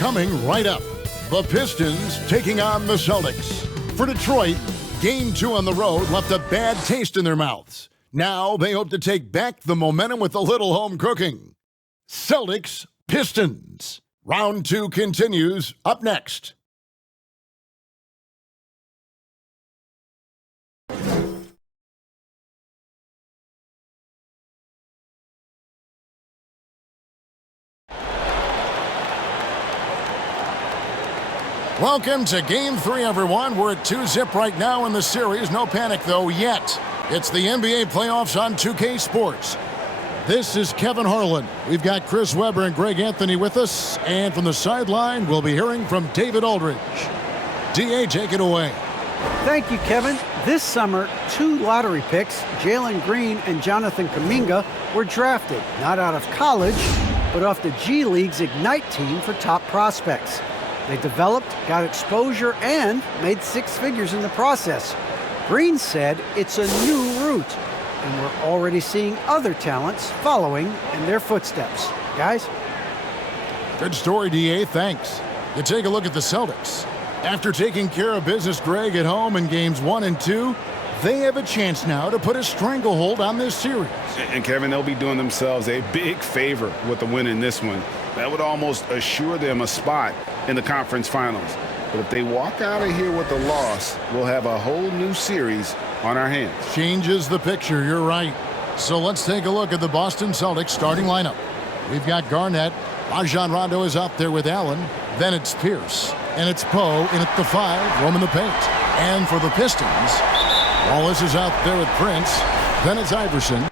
Coming right up, the Pistons taking on the Celtics. For Detroit, Game 2 on the road left a bad taste in their mouths. Now they hope to take back the momentum with a little home cooking. Celtics, Pistons. Round 2 continues up next. Welcome to Game 3, everyone. We're at 2-zip right now in the series. No panic, though, yet. It's the NBA playoffs on 2K Sports. This is Kevin Harlan. We've got Chris Webber and Greg Anthony with us. And from the sideline, we'll be hearing from David Aldridge. D.A., take it away. Thank you, Kevin. This summer, 2 lottery picks, Jalen Green and Jonathan Kuminga, were drafted, not out of college, but off the G League's Ignite team for top prospects. They developed, got exposure, and made 6 figures in the process. Green said it's a new route, and we're already seeing other talents following in their footsteps. Guys? Good story, D.A., thanks. You take a look at the Celtics. After taking care of business, Greg, at home in games 1 and 2, they have a chance now to put a stranglehold on this series. And Kevin, they'll be doing themselves a big favor with the win in this one. That would almost assure them a spot in the conference finals. But if they walk out of here with a loss, we'll have a whole new series on our hands. Changes the picture, you're right. So let's take a look at the Boston Celtics starting lineup. We've got Garnett. Rajon Rondo is out there with Allen. Then it's Pierce. And it's Poe in at the 5, roaming the paint. And for the Pistons, Wallace is out there with Prince. Then it's Iverson.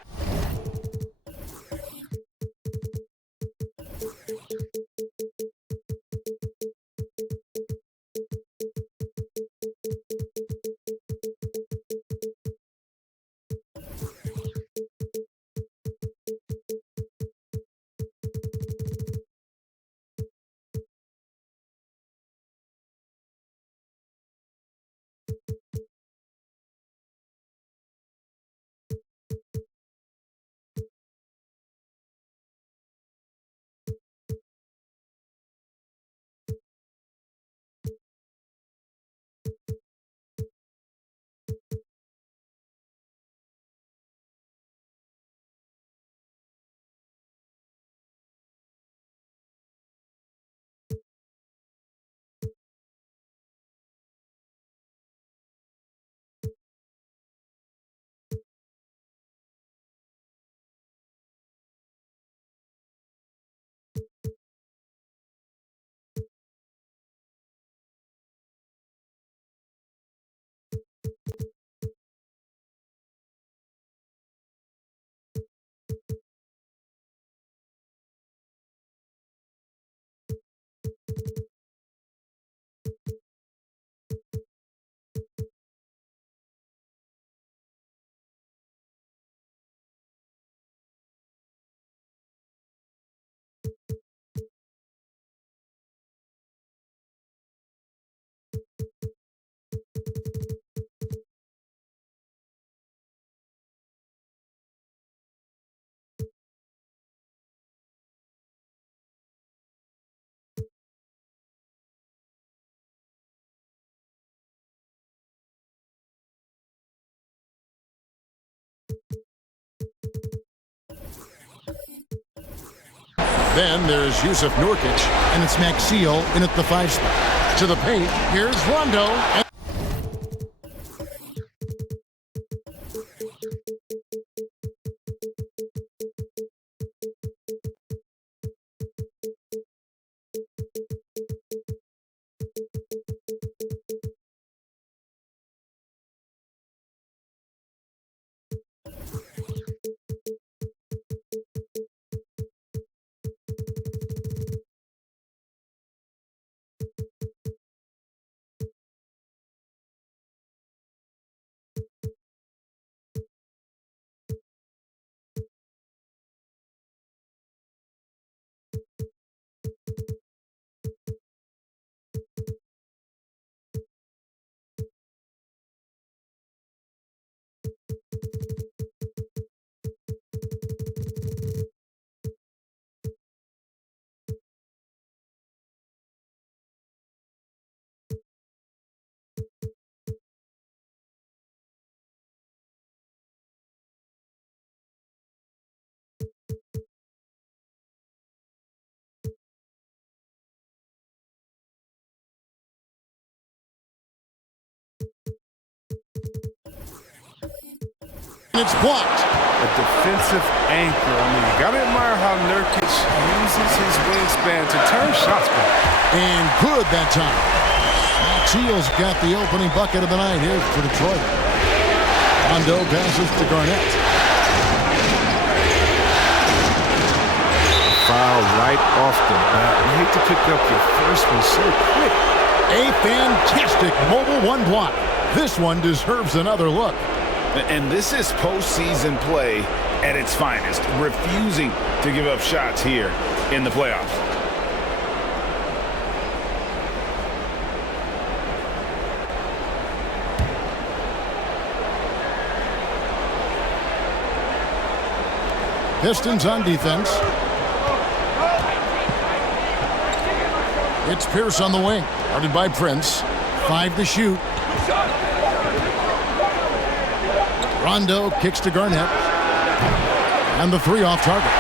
Then there's Yusuf Nurkic, and it's Maxeel in at the 5 spot. To the paint, here's Rondo. It's blocked. A defensive anchor. I mean, you gotta admire how Nurkic uses his wingspan to turn shots back. And good that time. Seals got the opening bucket of the night here for Detroit. Rondo passes to Garnett. Foul right off the bat. You hate to pick up your first one so quick. A fantastic mobile one block. This one deserves another look. And this is postseason play at its finest, refusing to give up shots here in the playoffs. Pistons on defense. It's Pierce on the wing, guarded by Prince. 5 to shoot. Rondo kicks to Garnett. And the 3 off target.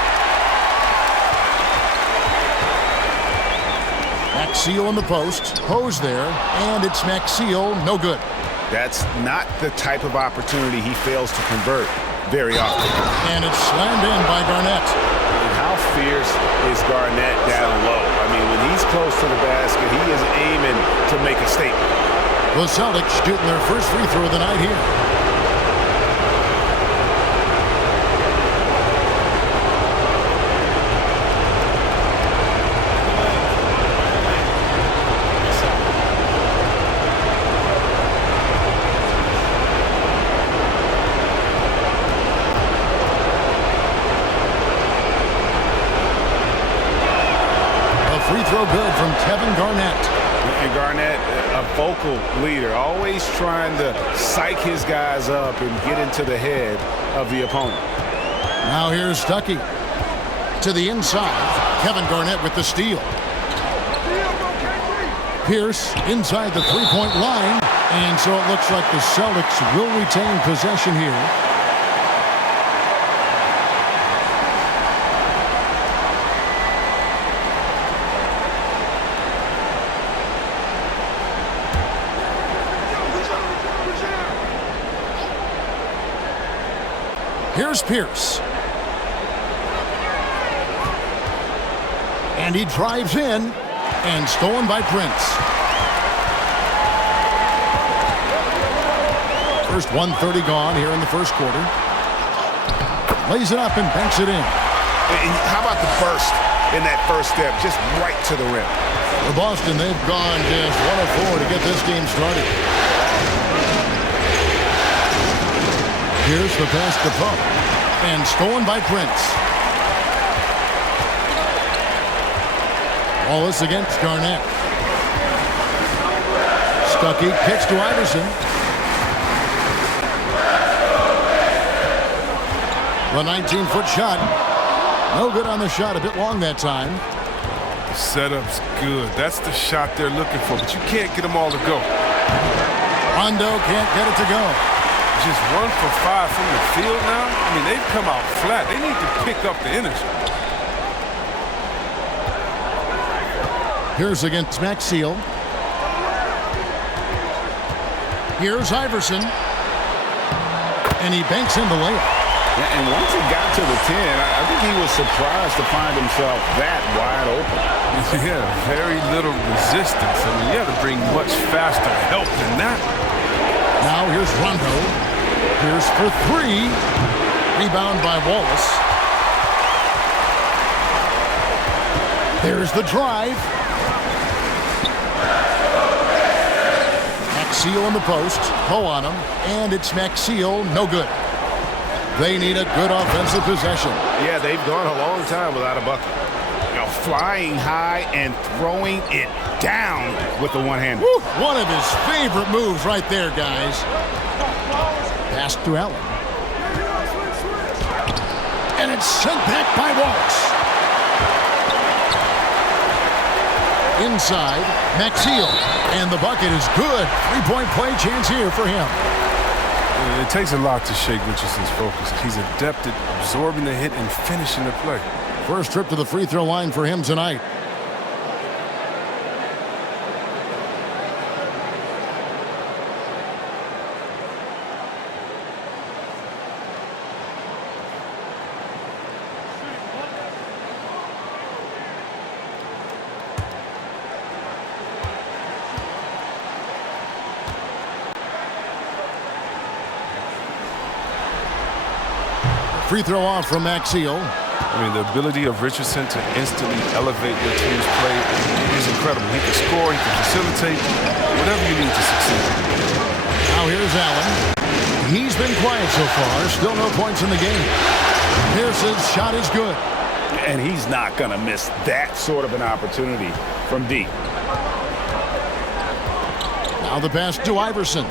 Maxiel in the post. Hose there. And it's Maxiel. No good. That's not the type of opportunity he fails to convert very often. And it's slammed in by Garnett. And how fierce is Garnett down low? I mean, when he's close to the basket, he is aiming to make a statement. The Celtics shooting their first free throw of the night here. Free throw good from Kevin Garnett. And Garnett, a vocal leader, always trying to psych his guys up and get into the head of the opponent. Now here's Stuckey. To the inside. Kevin Garnett with the steal. Pierce inside the three-point line. And so it looks like the Celtics will retain possession here. Here's Pierce. And he drives in. And stolen by Prince. First 1:30 gone here in the first quarter. Lays it up and banks it in. And how about the burst in that first step? Just right to the rim. For Boston, they've gone just 1 of 4 to get this game started. Here's the pass to Pump. And stolen by Prince. Wallace against Garnett. Stuckey kicks to Iverson. The 19-foot shot. No good on the shot. A bit long that time. The setup's good. That's the shot they're looking for, but you can't get them all to go. Rondo can't get it to go. Just 1 for 5 from the field now. I mean, they've come out flat. They need to pick up the energy. Here's against Maxiel. Here's Iverson. And he banks in the layup. Yeah, and once he got to the 10, I think he was surprised to find himself that wide open. Yeah, very little resistance. I mean, you have to bring much faster help than that. Now here's Rondo. Here's for 3. Rebound by Wallace. There's the drive. Maxiel in the post. Poe on him. And it's Maxiel. No good. They need a good offensive possession. Yeah, they've gone a long time without a bucket. You know, flying high and throwing it down with the one-hander. One of his favorite moves right there, guys. Pass to Allen. And it's sent back by Wallace. Inside, Maxiel. And the bucket is good. Three-point play chance here for him. It takes a lot to shake Richardson's focus. He's adept at absorbing the hit and finishing the play. First trip to the free throw line for him tonight. Free throw off from Maxiel. I mean, the ability of Richardson to instantly elevate your team's play is incredible. He can score, he can facilitate, whatever you need to succeed. Now here's Allen. He's been quiet so far. Still no points in the game. Pierce's shot is good. And he's not going to miss that sort of an opportunity from deep. Now the pass to Iverson.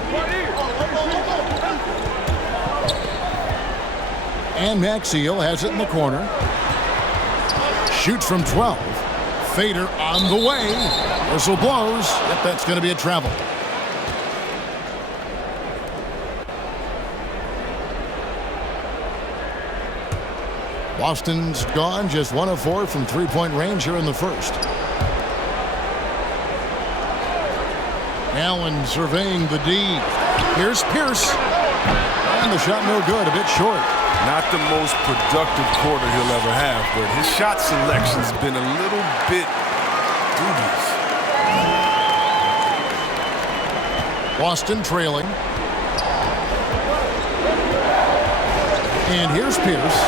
And Maxiel has it in the corner. Shoots from 12. Fader on the way. Whistle blows. Yep, that's going to be a travel. Boston's gone just 1 of 4 from three-point range here in the first. Allen surveying the D. Here's Pierce. And the shot no good, a bit short. Not the most productive quarter he'll ever have, but his shot selection's been a little bit dubious. Boston trailing. And here's Pierce.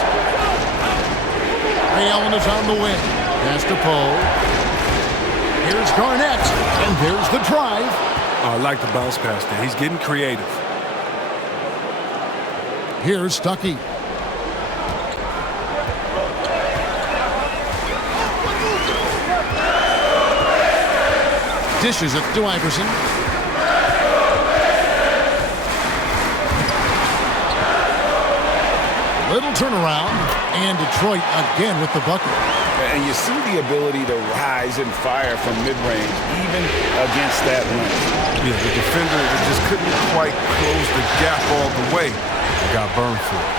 Ray Allen is on the wing. Pass to Poe. Here's Garnett. And there's the drive. I like the bounce pass there. He's getting creative. Here's Stuckey. Dishes it to Iverson. Little turnaround, and Detroit again with the bucket. And you see the ability to rise and fire from mid-range, even against that length. Yeah, the defender just couldn't quite close the gap all the way. Got burned for it.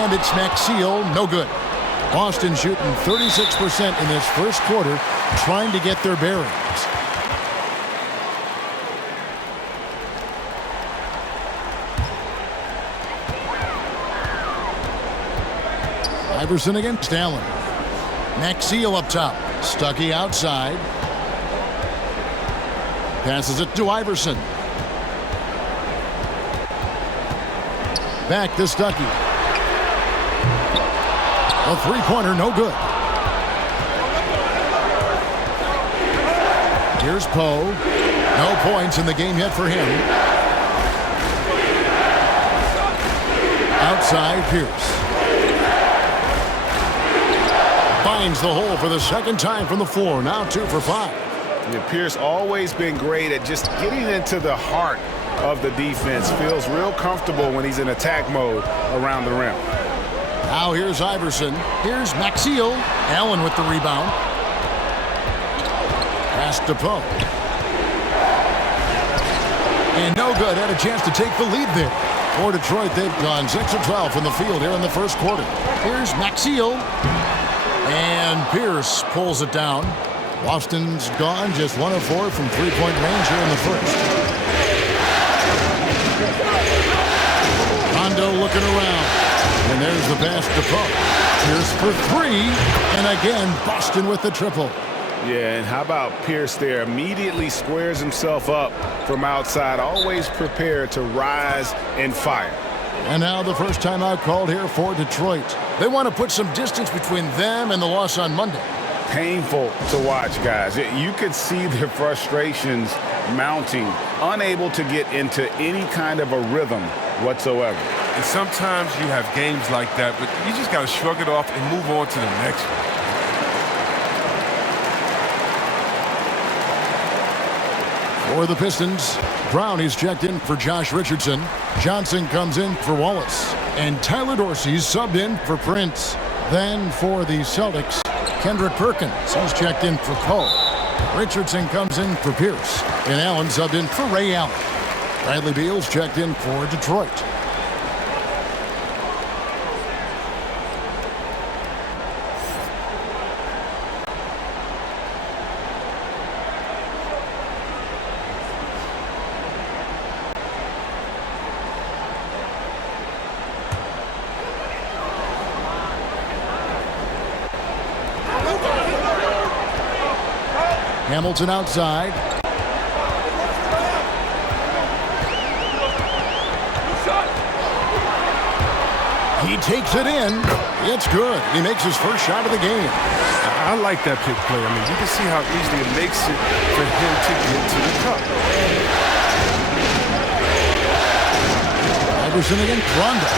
And it's Maxiel, no good. Boston shooting 36% in this first quarter, trying to get their bearings. Iverson against Allen. Maxiel up top. Stuckey outside. Passes it to Iverson. Back to Stuckey. A three-pointer, no good. Here's Poe. No points in the game yet for him. Outside, Pierce. Finds the hole for the second time from the floor. Now 2 for 5. Yeah, Pierce always been great at just getting into the heart of the defense. Feels real comfortable when he's in attack mode around the rim. Now here's Iverson. Here's Maxiel. Allen with the rebound. Pass to Poe. And no good. Had a chance to take the lead there. For Detroit, they've gone 6 of 12 from the field here in the first quarter. Here's Maxiel. And Pierce pulls it down. Boston's gone just 1 of 4 from three-point range here in the first. Rondo looking around. And there's the pass to Poe. Pierce for 3. And again, Boston with the triple. Yeah, and how about Pierce there? Immediately squares himself up from outside. Always prepared to rise and fire. And now the first timeout called here for Detroit. They want to put some distance between them and the loss on Monday. Painful to watch, guys. You could see their frustrations mounting, unable to get into any kind of a rhythm whatsoever. And sometimes you have games like that, but you just got to shrug it off and move on to the next one. For the Pistons, Brown is checked in for Josh Richardson. Johnson comes in for Wallace. And Tyler Dorsey's subbed in for Prince. Then for the Celtics, Kendrick Perkins. He's checked in for Poe. Richardson comes in for Pierce. And Allen subbed in for Ray Allen. Bradley Beal's checked in for Detroit. Hamilton outside. He takes it in. It's good. He makes his first shot of the game. I like that pick play. I mean, you can see how easily it makes it for him to get to the cup. Iverson against Rondo.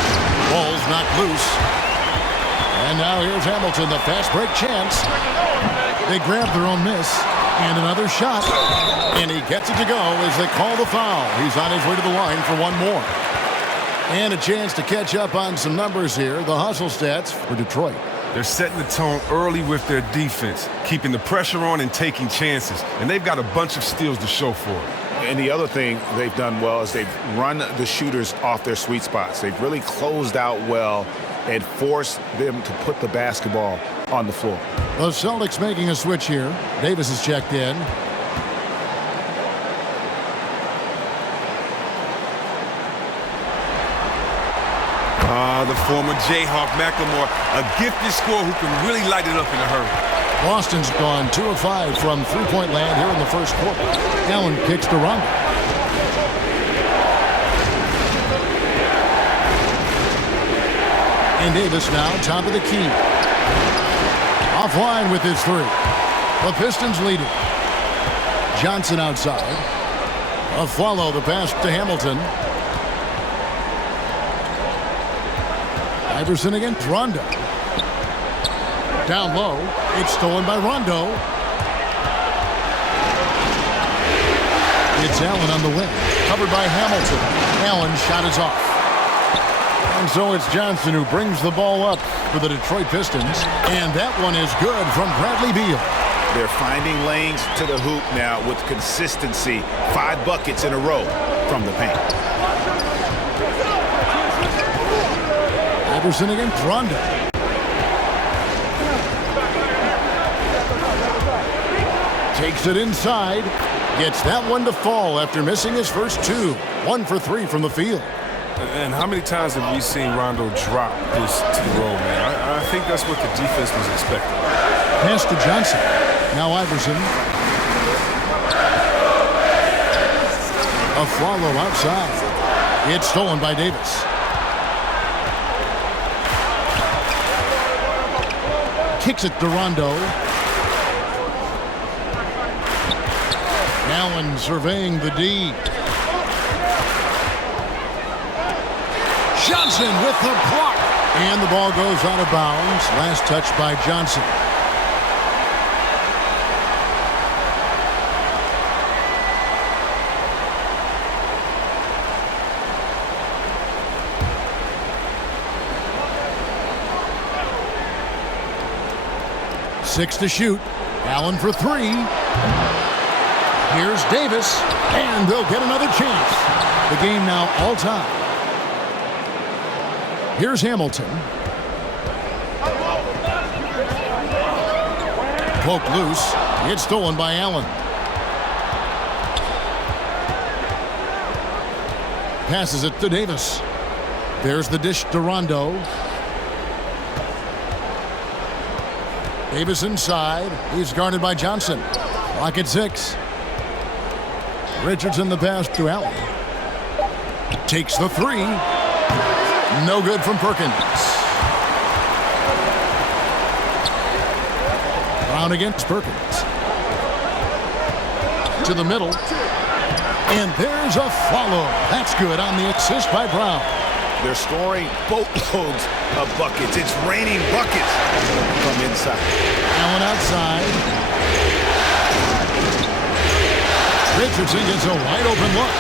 Ball's knocked loose. And now here's Hamilton, the fast break chance. They grab their own miss. And another shot. And he gets it to go as they call the foul. He's on his way to the line for one more. And a chance to catch up on some numbers here. The hustle stats for Detroit. They're setting the tone early with their defense, keeping the pressure on and taking chances. And they've got a bunch of steals to show for it. And the other thing they've done well is they've run the shooters off their sweet spots. They've really closed out well and forced them to put the basketball on the floor. The Celtics making a switch here. Davis is checked in. The former Jayhawk McLemore, a gifted scorer who can really light it up in a hurry. Boston's gone 2 of 5 from three-point land here in the first quarter. Allen kicks to Rondo. And Davis now top of the key. Offline with his three. The Pistons lead it. Johnson outside. A follow the pass to Hamilton. Iverson against Rondo. Down low. It's stolen by Rondo. It's Allen on the wing. Covered by Hamilton. Allen's shot is off. And so it's Johnson who brings the ball up for the Detroit Pistons. And that one is good from Bradley Beal. They're finding lanes to the hoop now with consistency. 5 buckets in a row from the paint. Iverson against Rondo. Takes it inside. Gets that one to fall after missing his first 2. 1 for 3 from the field. And how many times have we seen Rondo drop this to the roll, man? I think that's what the defense was expecting. Pass to Johnson. Now Iverson. A follow outside. It's stolen by Davis. Kicks it to Rondo. Allen surveying the D. Johnson with the block. And the ball goes out of bounds. Last touch by Johnson. Six to shoot. Allen for 3. Here's Davis. And they'll get another chance. The game now all time. Here's Hamilton. Poked loose. It's stolen by Allen. Passes it to Davis. There's the dish to Rondo. Davis inside. He's guarded by Johnson. Clock at 6. Richardson the pass to Allen. Takes the 3. No good from Perkins. Brown against Perkins. To the middle. And there's a follow. That's good on the assist by Brown. They're scoring boatloads of buckets. It's raining buckets from inside. Allen outside. Richardson gets a wide open look.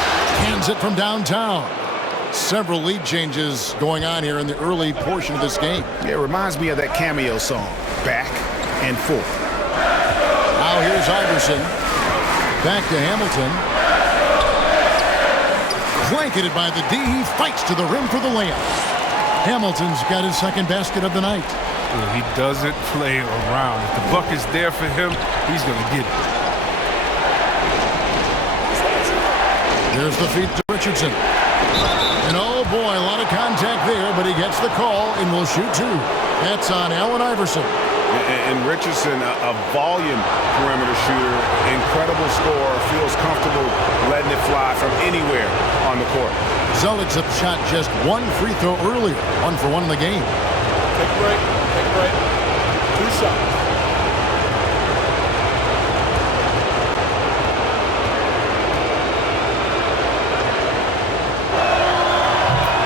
Hands it from downtown. Several lead changes going on here in the early portion of this game. It reminds me of that cameo song, Back and Forth. Now here's Iverson. Back to Hamilton. Blanketed by the D. He fights to the rim for the layup. Hamilton's got his second basket of the night. Yeah, he doesn't play around. If the bucket's there for him, he's going to get it. There's the feed to Richardson. And oh boy, a lot of contact there, but he gets the call and will shoot 2. That's on Allen Iverson. And Richardson, a volume perimeter shooter, incredible scorer, feels comfortable letting it fly from anywhere on the court. Celtics have shot just one free throw earlier, 1 for 1 in the game. Take a break. Take a break. 2 shots.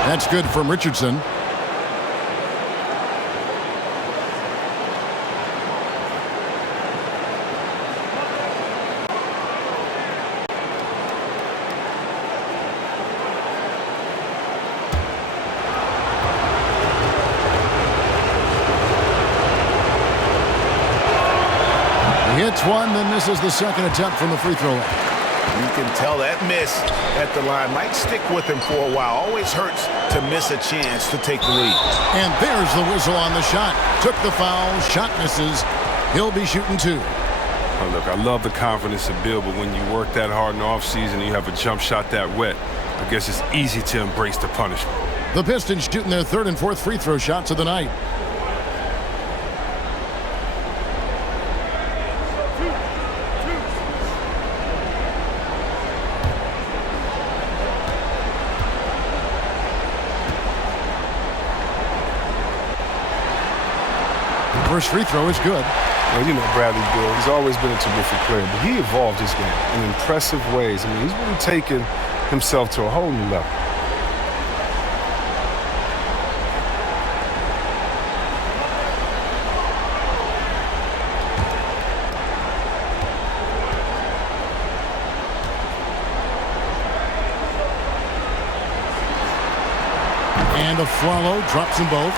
That's good from Richardson. He hits one, then misses the second attempt from the free throw line. You can tell that miss at the line might stick with him for a while. Always hurts to miss a chance to take the lead. And there's the whistle on the shot. Took the foul, shot misses. He'll be shooting 2. Oh, look, I love the confidence of Bill, but when you work that hard in the offseason and you have a jump shot that wet, I guess it's easy to embrace the punishment. The Pistons shooting their 3rd and 4th free throw shots of the night. First free throw is good. Well, you know Bradley Beal, he's always been a terrific player, but he evolved his game in impressive ways. I mean, he's really taken himself to a whole new level. And a Flalo drops them both.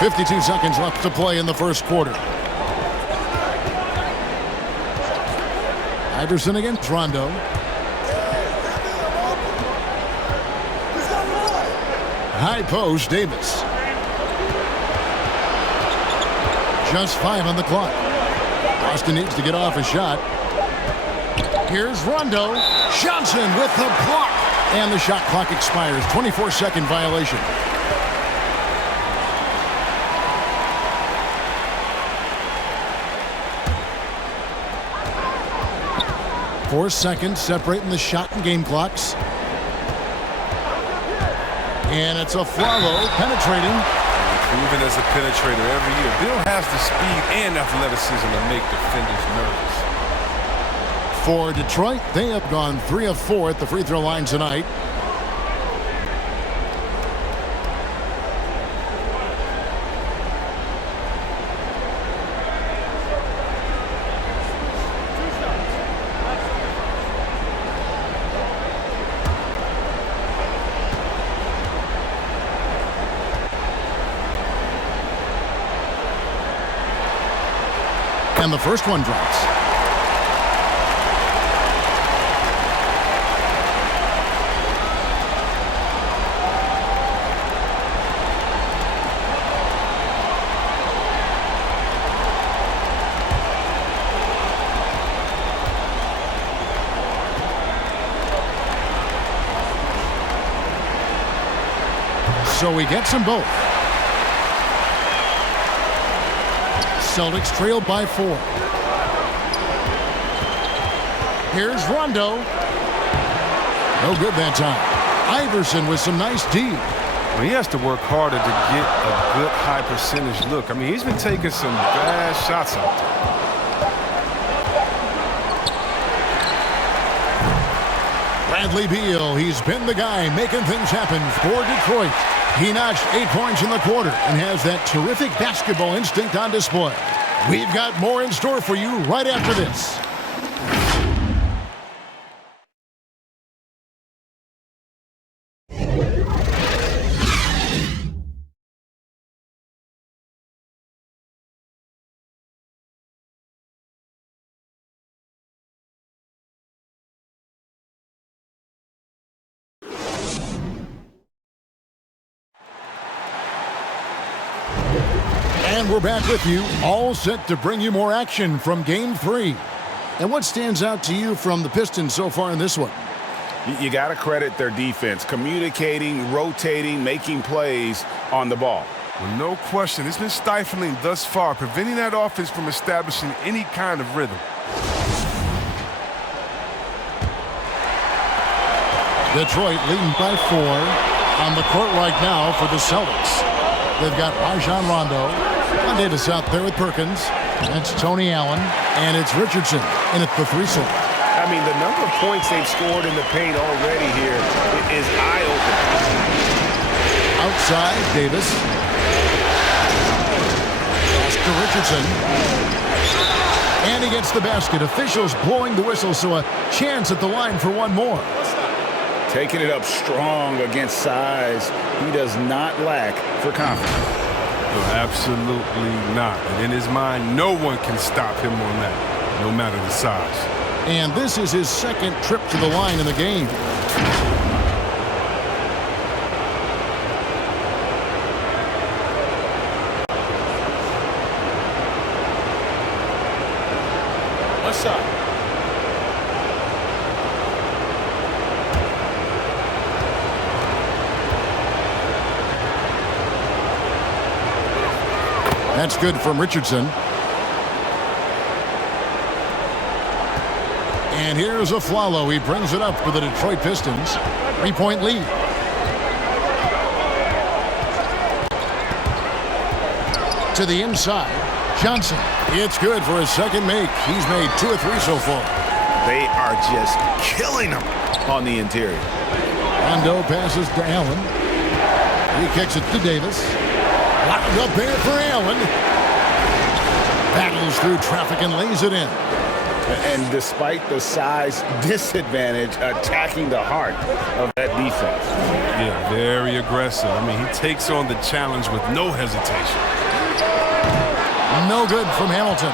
52 seconds left to play in the first quarter. Iverson against Rondo. High post, Davis. Just 5 on the clock. Boston needs to get off a shot. Here's Rondo. Johnson with the block. And the shot clock expires. 24-second violation. 4 seconds separating the shot and game clocks. And it's a Flalo penetrating. Proven as a penetrator every year. Bill has the speed and athleticism to make defenders nervous. For Detroit, they have gone 3 of 4 at the free throw line tonight. And the first one drops. So he gets them both. Celtics trail by 4. Here's Rondo. No good that time. Iverson with some nice D. Well, he has to work harder to get a good high percentage look. I mean, he's been taking some bad shots out there. Bradley Beal, he's been the guy making things happen for Detroit. He notched 8 points in the quarter and has that terrific basketball instinct on display. We've got more in store for you right after this. And we're back with you, all set to bring you more action from Game 3. And what stands out to you from the Pistons so far in this one? You got to credit their defense, communicating, rotating, making plays on the ball. Well, no question. It's been stifling thus far, preventing that offense from establishing any kind of rhythm. Detroit leading by 4 on the court right now for the Celtics. They've got Rajon Rondo. Davis out there with Perkins. That's Tony Allen. And it's Richardson in at the 3 slot. I mean, the number of points they've scored in the paint already here is eye-opening. Outside, Davis. Pass to Richardson. And he gets the basket. Officials blowing the whistle, so a chance at the line for one more. Taking it up strong against size. He does not lack for confidence. No, absolutely not. And in his mind, no one can stop him on that, no matter the size. And this is his second trip to the line in the game. Left side. That's good from Richardson. And here's Afflalo. He brings it up for the Detroit Pistons. 3-point lead. To the inside. Johnson. It's good for his second make. He's made 2 of 3 so far. They are just killing him on the interior. Rondo passes to Allen. He kicks it to Davis. Locked up there for Allen. Battles through traffic and lays it in. And despite the size disadvantage, attacking the heart of that defense. Yeah, very aggressive. I mean, he takes on the challenge with no hesitation. No good from Hamilton.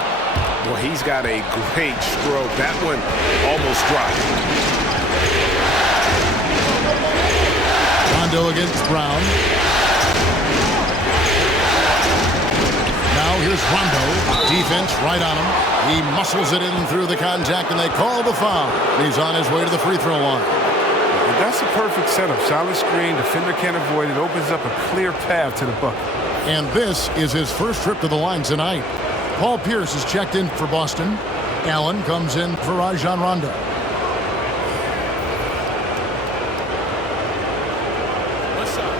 Well, he's got a great stroke. That one almost dropped. Rondo against Brown. Now here's Rondo. Defense right on him. He muscles it in through the contact, and they call the foul. He's on his way to the free throw line. That's a perfect setup. Solid screen, defender can't avoid it. Opens up a clear path to the bucket. And this is his first trip to the line tonight. Paul Pierce is checked in for Boston. Allen comes in for Rajon Rondo. Left side.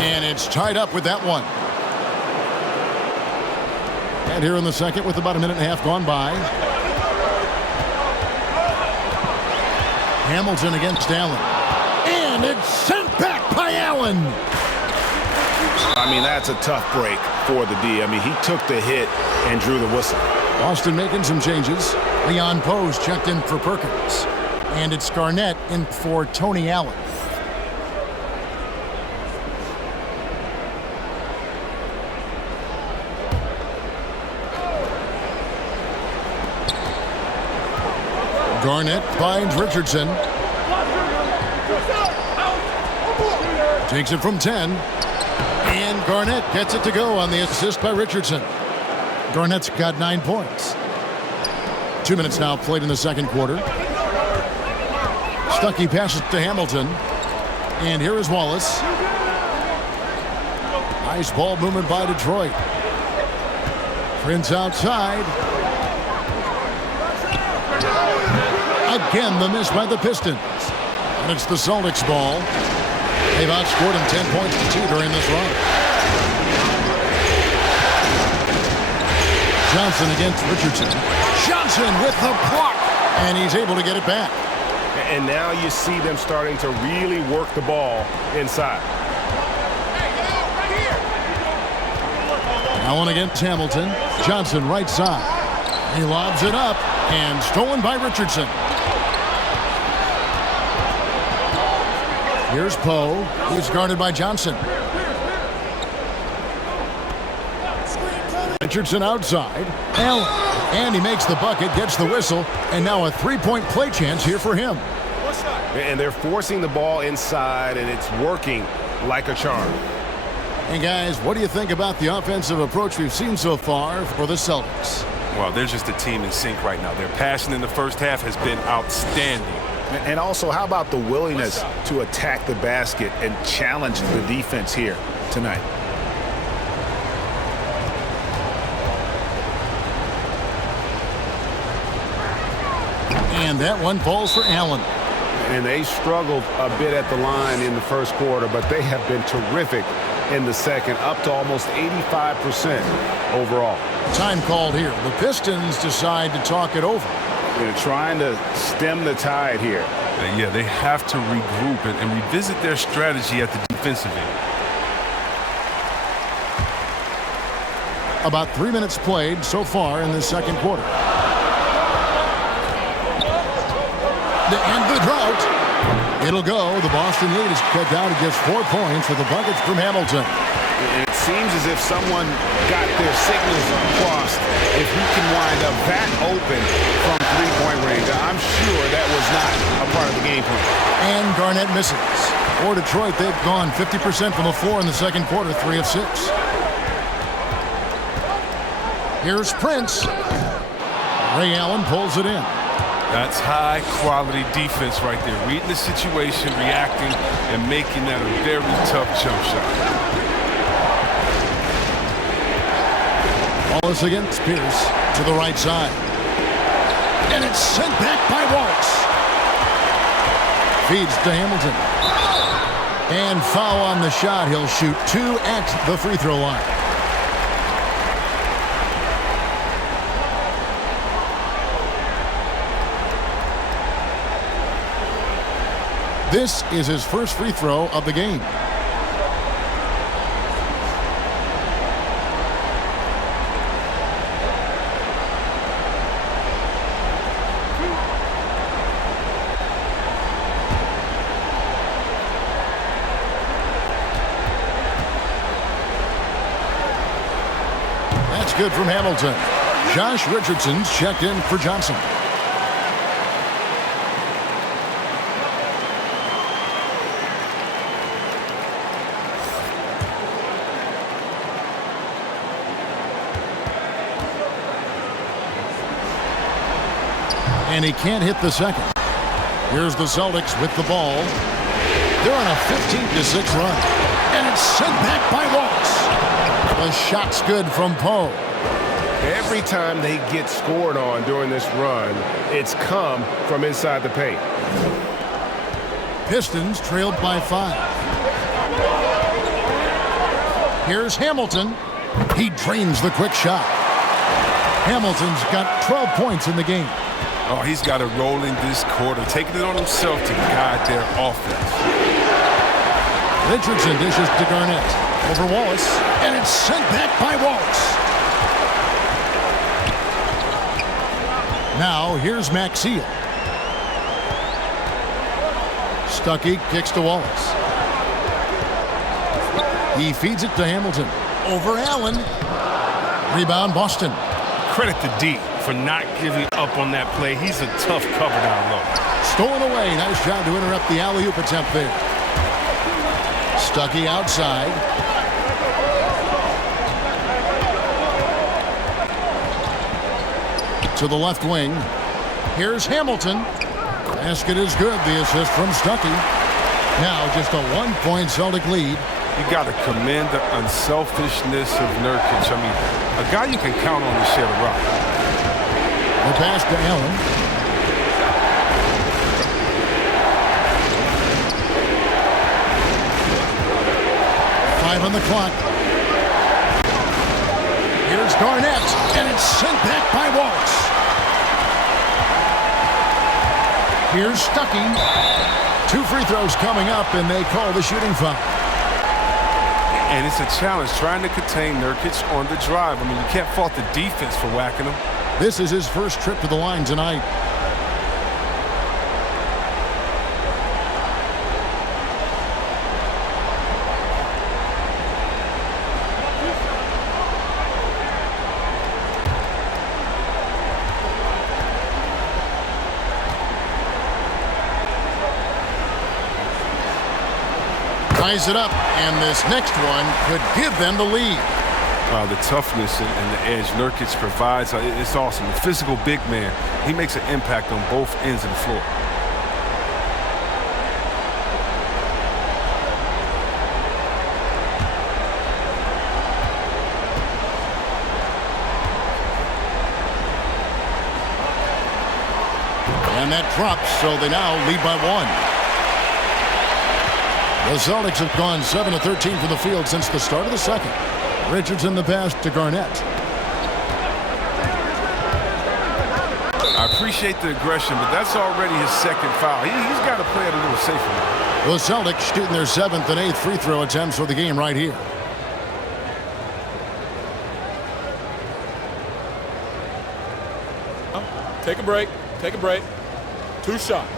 And it's tied up with that one. And here in the second with about a minute and a half gone by. Hamilton against Allen. And it's sent back by Allen. I mean, that's a tough break for the D. I mean, he took the hit and drew the whistle. Boston making some changes. Leon Poe's checked in for Perkins. And it's Garnett in for Tony Allen. Garnett finds Richardson. Takes it from 10. And Garnett gets it to go on the assist by Richardson. Garnett's got 9 points. 2 minutes now played in the second quarter. Stuckey passes to Hamilton. And here is Wallace. Nice ball movement by Detroit. Prince outside. Again, the miss by the Pistons. And it's the Celtics ball. They've outscored him 10 points to 2 during this run. Johnson against Richardson. Johnson with the block. And he's able to get it back. And now you see them starting to really work the ball inside. Allen against Hamilton. Johnson right side. He lobs it up. And stolen by Richardson. Here's Poe. He's guarded by Johnson. Richardson outside. Allen. And he makes the bucket, gets the whistle, and now a three-point play chance here for him. And they're forcing the ball inside, and it's working like a charm. And guys, what do you think about the offensive approach we've seen so far for the Celtics? Well, they're just a team in sync right now. Their passion in the first half has been outstanding. And also, how about the willingness to attack the basket and challenge the defense here tonight? And that one falls for Allen. And they struggled a bit at the line in the first quarter, but they have been terrific in the second, up to almost 85% overall. Time called here. The Pistons decide to talk it over. They're trying to stem the tide here. Yeah, they have to regroup and revisit their strategy at the defensive end. About 3 minutes played so far in the second quarter. To end the drought. It'll go. The Boston lead is cut down. It gets 4 points with the buckets from Hamilton. And it seems as if someone got their signals crossed. If he can wind up that open from three-point range, I'm sure that was not a part of the game plan. And Garnett misses. For Detroit, they've gone 50% from the floor in the second quarter, 3 of 6. Here's Prince. Ray Allen pulls it in. That's high-quality defense right there. Reading the situation, reacting, and making that a very tough jump shot. Wallace against Pierce to the right side. And it's sent back by Wallace. Feeds to Hamilton. And foul on the shot. He'll shoot 2 at the free throw line. This is his first free throw of the game. That's good from Hamilton. Josh Richardson's checked in for Johnson. And he can't hit the second. Here's the Celtics with the ball. They're on a 15-6 run. And it's sent back by Wallace. The shot's good from Poe. Every time they get scored on during this run, it's come from inside the paint. Pistons trailed by 5. Here's Hamilton. He drains the quick shot. Hamilton's got 12 points in the game. Oh, he's got a roll in this quarter, taking it on himself to guide their offense. Richardson dishes to Garnett. Over Wallace. And it's sent back by Wallace. Now, here's Maxey. Stuckey kicks to Wallace. He feeds it to Hamilton. Over Allen. Rebound, Boston. Credit to D for not giving up on that play. He's a tough cover down low. Stolen away. Nice job to interrupt the alley-oop attempt there. Stuckey outside. To the left wing. Here's Hamilton. Basket is good. The assist from Stuckey. Now just a 1-point Celtic lead. You got to commend the unselfishness of Nurkic. I mean, a guy you can count on to share the rock. The pass to Allen. Five on the clock. Here's Garnett, and it's sent back by Wallace. Here's Stuckey. 2 free throws coming up, and they call the shooting foul. And it's a challenge trying to contain Nurkic on the drive. I mean, you can't fault the defense for whacking him. This is his first trip to the line tonight. Ties it up, and this next one could give them the lead. The toughness and the edge Nurkic provides, it's awesome. The physical big man, he makes an impact on both ends of the floor. And that drops, so they now lead by 1. The Celtics have gone 7 of 13 from the field since the start of the second. Richardson the pass to Garnett. I appreciate the aggression, but that's already his second foul. He's got to play it a little safer now. The Celtics shooting their 7th and 8th free throw attempts for the game right here. Take a break. Take a break. 2 shots.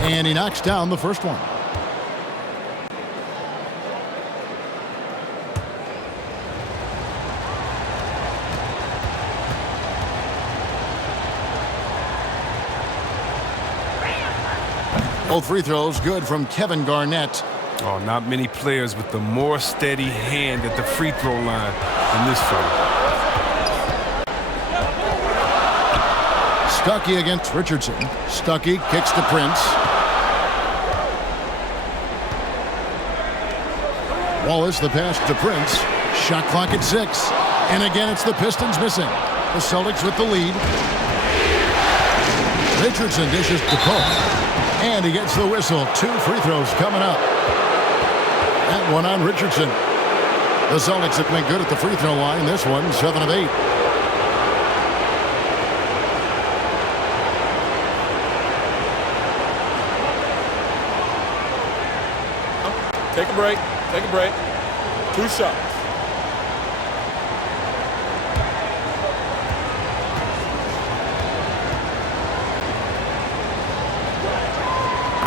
And he knocks down the first one. Both free throws good from Kevin Garnett. Oh, not many players with the more steady hand at the free throw line than this fella. Stuckey against Richardson. Stuckey kicks to Prince. Wallace the pass to Prince. Shot clock at 6. And again it's the Pistons missing. The Celtics with the lead. Richardson dishes to Pope. And he gets the whistle. 2 free throws coming up. That one on Richardson. The Celtics have been good at the free throw line. This one, 7 of 8. Take a break. Take a break. 2 shots.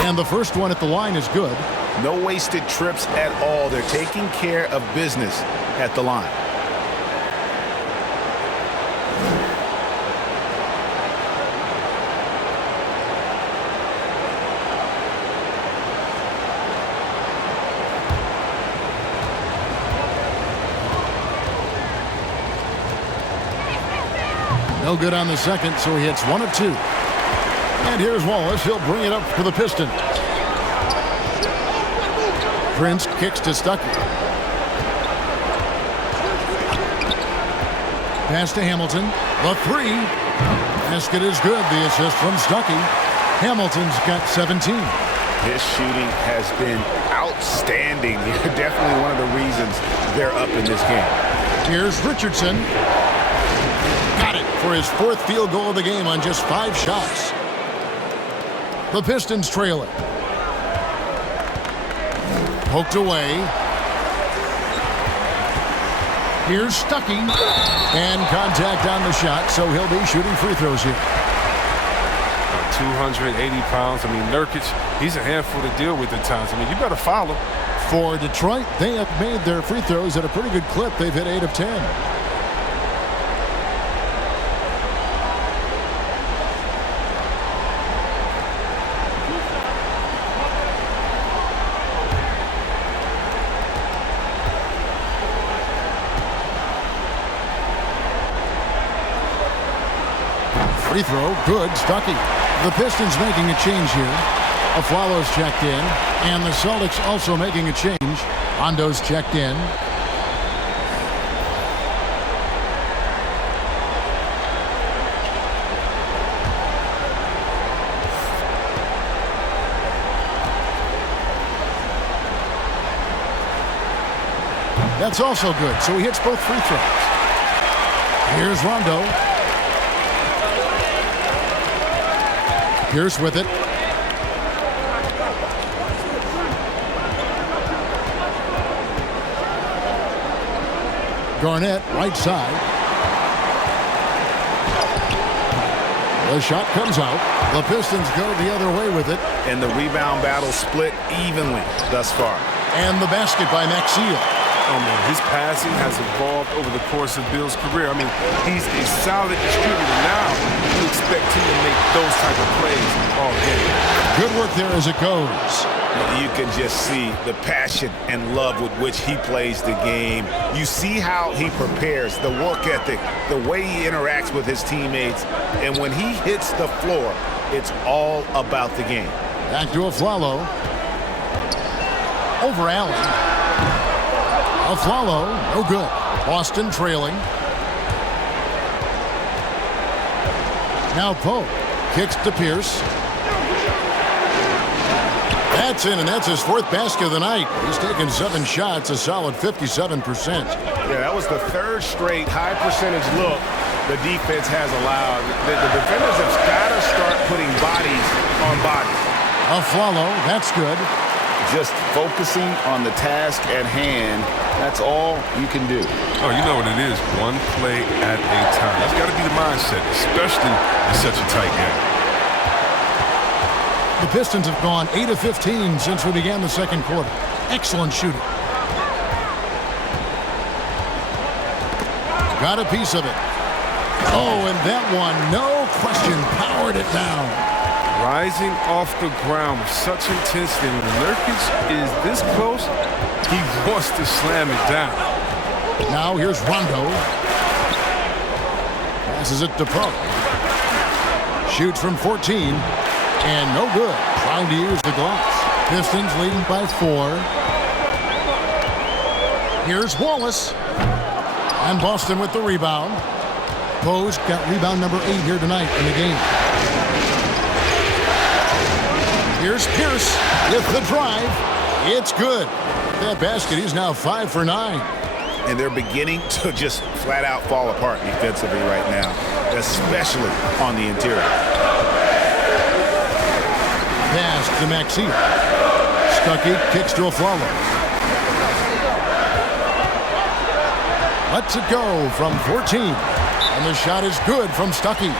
And the first one at the line is good. No wasted trips at all. They're taking care of business at the line. No good on the second, so he hits 1 of 2. And here's Wallace. He'll bring it up for the Pistons. Prince kicks to Stuckey. Pass to Hamilton. The 3. Basket is good. The assist from Stuckey. Hamilton's got 17. His shooting has been outstanding. Definitely one of the reasons they're up in this game. Here's Richardson. Got it for his 4th field goal of the game on just 5 shots. The Pistons trail it. Poked away. Here's Stuckey. And contact on the shot, so he'll be shooting free throws here. 280 pounds. I mean, Nurkic, he's a handful to deal with at times. I mean, you better follow. For Detroit, they have made their free throws at a pretty good clip. They've hit 8 of 10. Free throw, good, Stuckey. The Pistons making a change here. Aflalo's checked in, and the Celtics also making a change. Hondo's checked in. That's also good, so he hits both free throws. Here's Rondo. Pierce with it. Garnett, right side. The shot comes out. The Pistons go the other way with it. And the rebound battle split evenly thus far. And the basket by Maxey. Oh, man, his passing has evolved over the course of Bill's career. I mean, he's a solid distributor now. You expect him to make those type of plays all game. Good work there as it goes. You can just see the passion and love with which he plays the game. You see how he prepares, the work ethic, the way he interacts with his teammates. And when he hits the floor, it's all about the game. Back to Afflalo. Over Allen. Afflalo, no good. Boston trailing. Now Pope kicks to Pierce. That's in, and that's his 4th basket of the night. He's taken 7 shots, a solid 57%. Yeah, that was the 3rd straight high percentage look the defense has allowed. The defenders have got to start putting bodies on bodies. Afflalo, that's good. Just focusing on the task at hand, that's all you can do. Oh, you know what it is. One play at a time. That's got to be the mindset, especially in such a tight game. The Pistons have gone 8 of 15 since we began the second quarter. Excellent shooting. Got a piece of it. Oh, and that one, no question, powered it down. Rising off the ground with such intensity. When Nurkic is this close, he wants to slam it down. Now here's Rondo. Passes it to Pope. Shoots from 14. And no good. Trying to use the glass. Pistons leading by 4. Here's Wallace. And Boston with the rebound. Poe's got rebound number 8 here tonight in the game. Here's Pierce with the drive. It's good. That basket, he's now 5 for 9. And they're beginning to just flat out fall apart defensively right now, especially on the interior. Pass to Maxey. Stuckey kicks to Afflalo. Lets it go from 14. And the shot is good from Stuckey.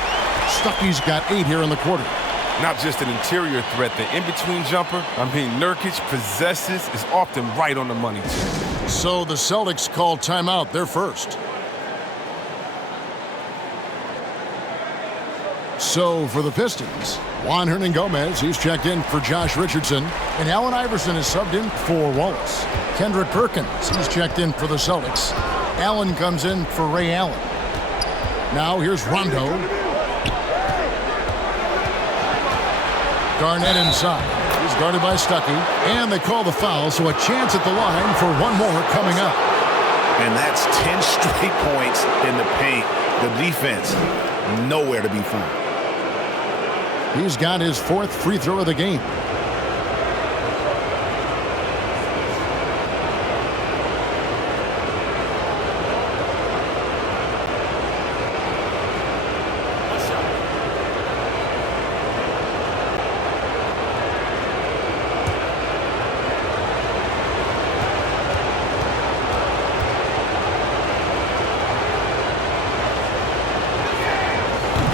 Stuckey's got 8 here in the quarter. Not just an interior threat, the in-between jumper. I mean, Nurkic possesses is often right on the money, too. So the Celtics call timeout. They're first. So for the Pistons, Juan Hernan-Gomez, he's checked in for Josh Richardson, and Allen Iverson is subbed in for Wallace. Kendrick Perkins, he's checked in for the Celtics. Allen comes in for Ray Allen. Now here's Rondo. Garnett inside. He's guarded by Stuckey, and they call the foul, so a chance at the line for one more coming up. And that's 10 straight points in the paint. The defense, nowhere to be found. He's got his 4th free throw of the game.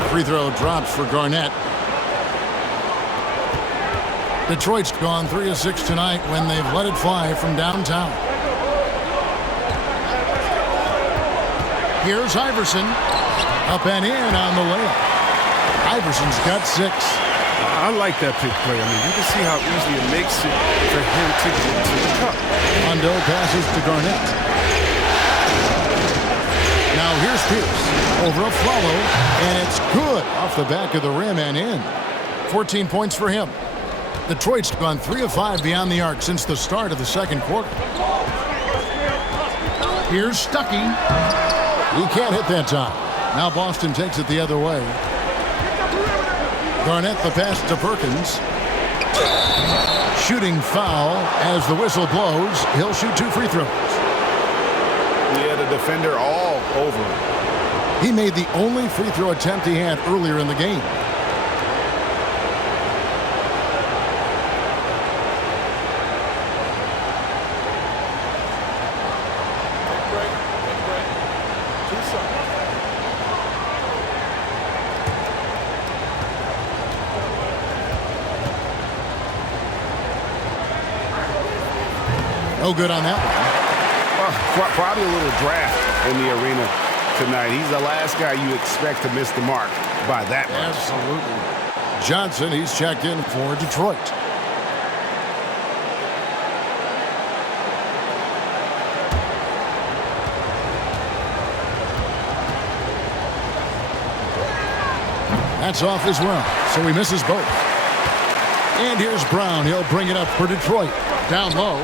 Free throw drops for Garnett. Detroit's gone 3 of 6 tonight when they've let it fly from downtown. Here's Iverson. Up and in on the layup. Iverson's got 6. I like that pick play. I mean, you can see how easily it makes it for him to get to the cup. Rondo passes to Garnett. Now here's Pierce. Over Afflalo. And it's good off the back of the rim and in. 14 points for him. Detroit's gone 3 of 5 beyond the arc since the start of the second quarter. Here's Stuckey. He can't hit that time. Now Boston takes it the other way. Garnett the pass to Perkins. Shooting foul as the whistle blows. He'll shoot 2 free throws. Yeah, the defender all over him. He made the only free throw attempt he had earlier in the game. No good on that one. Well, Probably a little draft in the arena tonight. He's the last guy you expect to miss the mark by that much. Absolutely. Johnson, he's checked in for Detroit. That's off as well, so he misses both. And here's Brown. He'll bring it up for Detroit. Down low.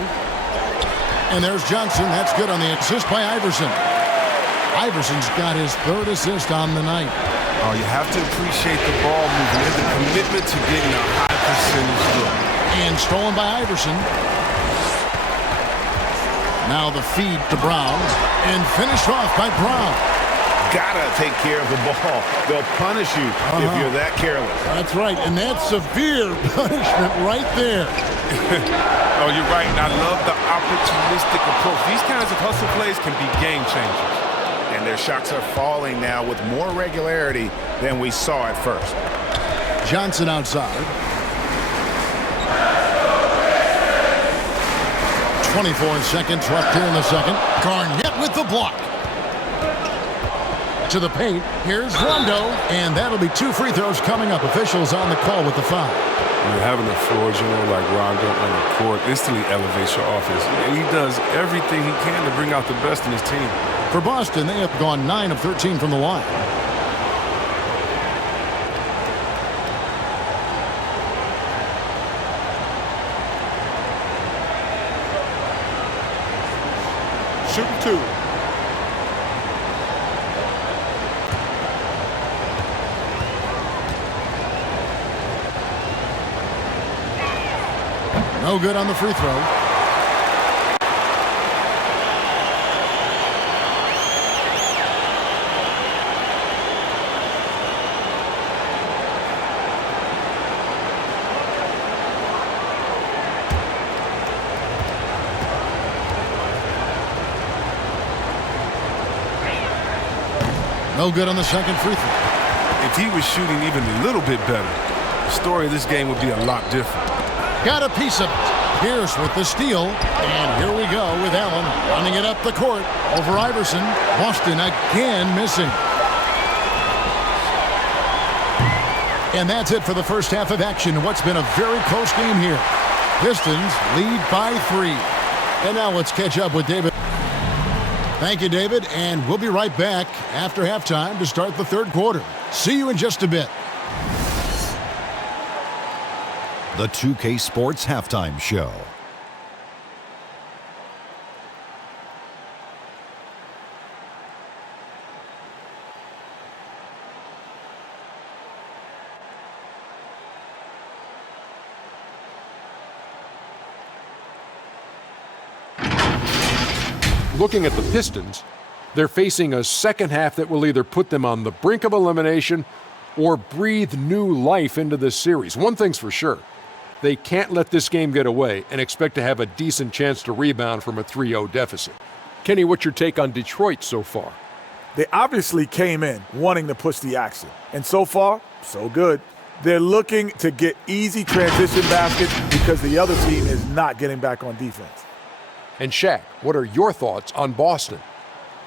And there's Johnson. That's good on the assist by Iverson. Iverson's got his third assist on the night. Oh, you have to appreciate the ball movement and the commitment to getting a high percentage look. And stolen by Iverson. Now the feed to Brown. And finished off by Brown. Gotta take care of the ball. They'll punish you if you're that careless. That's right, and that's severe punishment right there. Oh, you're right, and I love the opportunistic approach. These kinds of hustle plays can be game changers. And their shots are falling now with more regularity than we saw at first. Johnson outside. 24 seconds left here in the second. Garnett with the block. To the paint. Here's Rondo, and that'll be 2 free throws coming up. Officials on the call with the foul. Having a floor general like Rondo on the court instantly elevates your offense. And he does everything he can to bring out the best in his team. For Boston, they have gone 9 of 13 from the line. Shooting 2. No good on the free throw. No good on the second free throw. If he was shooting even a little bit better, the story of this game would be a lot different. Got a piece of it. Pierce with the steal. And here we go with Allen running it up the court over Iverson. Boston again missing. And that's it for the first half of action. What's been a very close game here. Pistons lead by 3. And now let's catch up with David. Thank you, David. And we'll be right back after halftime to start the third quarter. See you in just a bit. The 2K Sports Halftime Show. Looking at the Pistons, they're facing a second half that will either put them on the brink of elimination or breathe new life into this series. One thing's for sure. They can't let this game get away and expect to have a decent chance to rebound from a 3-0 deficit. Kenny, what's your take on Detroit so far? They obviously came in wanting to push the action. And so far, so good. They're looking to get easy transition baskets because the other team is not getting back on defense. And Shaq, what are your thoughts on Boston?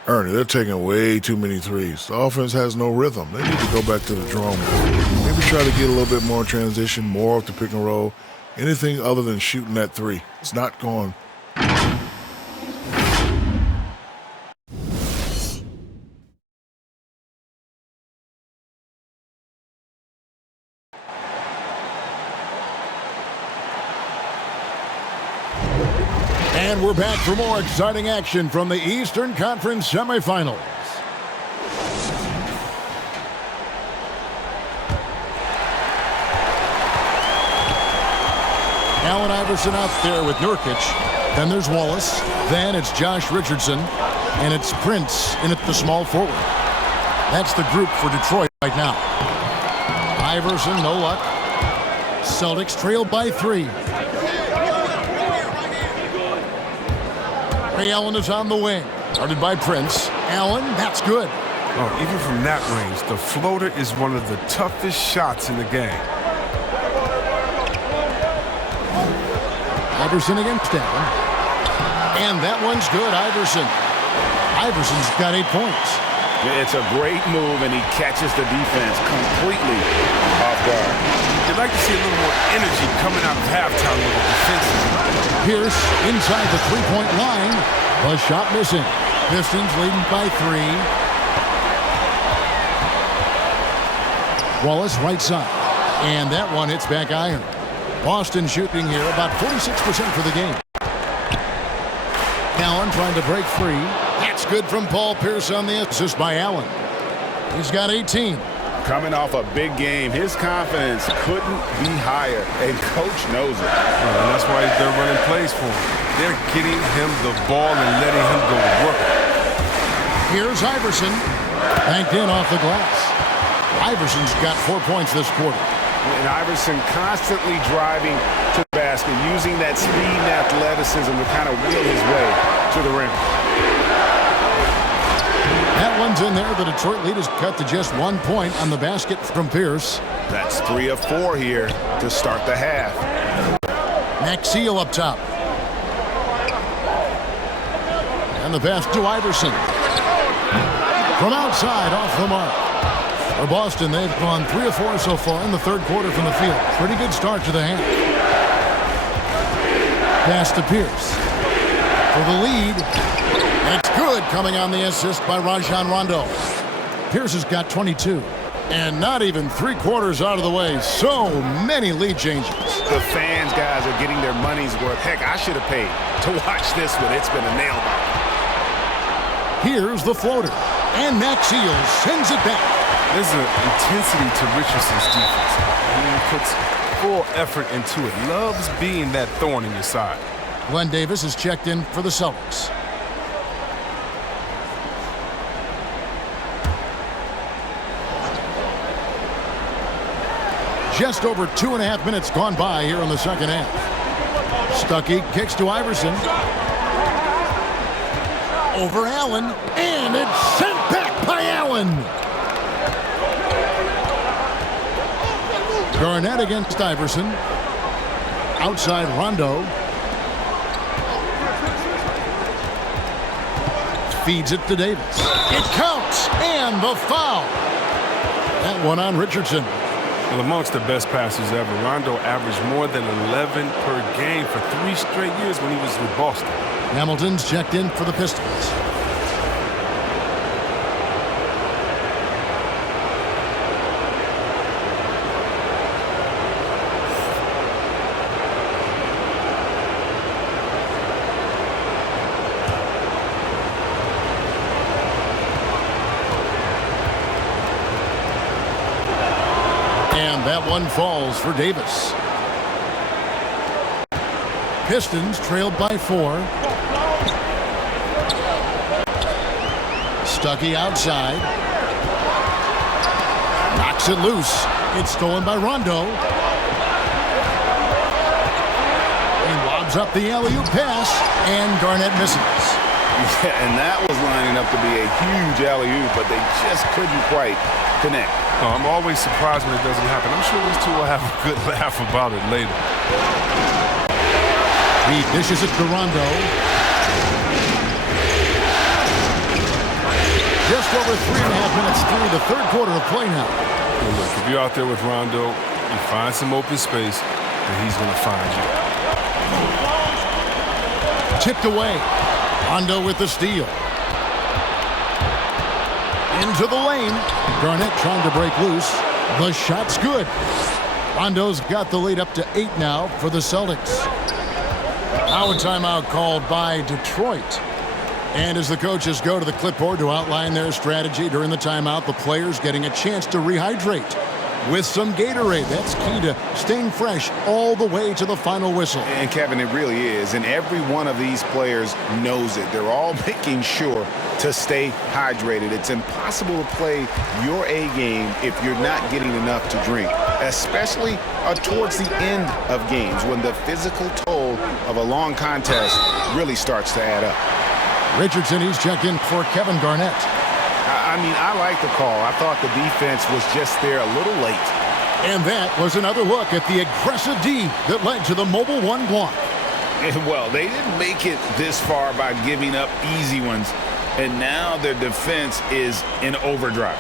Ernie, they're taking way too many threes. The offense has no rhythm. They need to go back to the drawing board. Maybe try to get a little bit more transition, more off the pick and roll. Anything other than shooting that 3. It's not going. And we're back for more exciting action from the Eastern Conference semifinals. Allen Iverson out there with Nurkic. Then there's Wallace. Then it's Josh Richardson. And it's Prince in at the small forward. That's the group for Detroit right now. Iverson, no luck. Celtics trailed by 3. Ray Allen is on the wing. Guarded by Prince. Allen, that's good. Oh, even from that range, the floater is one of the toughest shots in the game. Iverson against Allen. And that one's good. Iverson Iverson's got 8 points. It's a great move, and he catches the defense completely off guard. You'd like to see a little more energy coming out of halftime with the defense. Pierce inside the three-point line. The shot missing. Pistons leading by 3. Wallace right side. And that one hits back iron. Boston shooting here about 46% for the game. Allen trying to break free. That's good from Paul Pierce on the assist by Allen. He's got 18. Coming off a big game, his confidence couldn't be higher, and coach knows it. And that's why they're running plays for him. They're getting him the ball and letting him go to work. Here's Iverson. Banked in off the glass. Iverson's got 4 points this quarter. And Iverson constantly driving to the basket, using that speed and athleticism to kind of wheel his way to the rim. That one's in there. The Detroit lead is cut to just 1 point on the basket from Pierce. That's 3 of 4 here to start the half. Maxey up top. And the pass to Iverson. From outside, off the mark. For Boston, they've gone 3 of 4 so far in the third quarter from the field. Pretty good start to the half. Pass to Pierce. For the lead. It's good, coming on the assist by Rajon Rondo. Pierce has got 22. And not even 3/4 out of the way. So many lead changes. The fans, guys, are getting their money's worth. Heck, I should have paid to watch this one. It's been a nail-biter. Here's the floater. And Maxey sends it back. There's an intensity to Richardson's defense. He puts full effort into it. Loves being that thorn in your side. Glenn Davis is checked in for the Celtics. Just over 2.5 minutes gone by here in the second half. Stuckey kicks to Iverson. Over Allen, and it's sent back by Allen. Garnett against Iverson. Outside Rondo. Feeds it to Davis. It counts, and the foul. That one on Richardson. Well, amongst the best passers ever, Rondo averaged more than 11 per game for 3 straight years when he was with Boston. Hamilton's checked in for the Pistons. And that one falls for Davis. Pistons trailed by 4. Stuckey outside. Knocks it loose. It's stolen by Rondo. He lobs up the alley-oop pass, and Garnett misses. Yeah, and that was lining up to be a huge alley-oop, but they just couldn't quite connect. Oh, I'm always surprised when it doesn't happen. I'm sure these two will have a good laugh about it later. He dishes it to Rondo. Just over 3.5 minutes through the third quarter of play now. Well, look, if you're out there with Rondo, you find some open space, and he's going to find you. Tipped away. Rondo with the steal. Into the lane. Garnett trying to break loose. The shot's good. Rondo's got the lead up to 8 now for the Celtics. Now a timeout called by Detroit. And as the coaches go to the clipboard to outline their strategy during the timeout, the players getting a chance to rehydrate with some Gatorade. That's key to staying fresh all the way to the final whistle. And Kevin, it really is. And every one of these players knows it. They're all making sure to stay hydrated. It's impossible to play your A game if you're not getting enough to drink, especially towards the end of games when the physical toll of a long contest really starts to add up. Richardson, he's checked in for Kevin Garnett. I mean, I like the call. I thought the defense was just there a little late. And that was another look at the aggressive D that led to the Mobile One block. And, well, they didn't make it this far by giving up easy ones. And now their defense is in overdrive.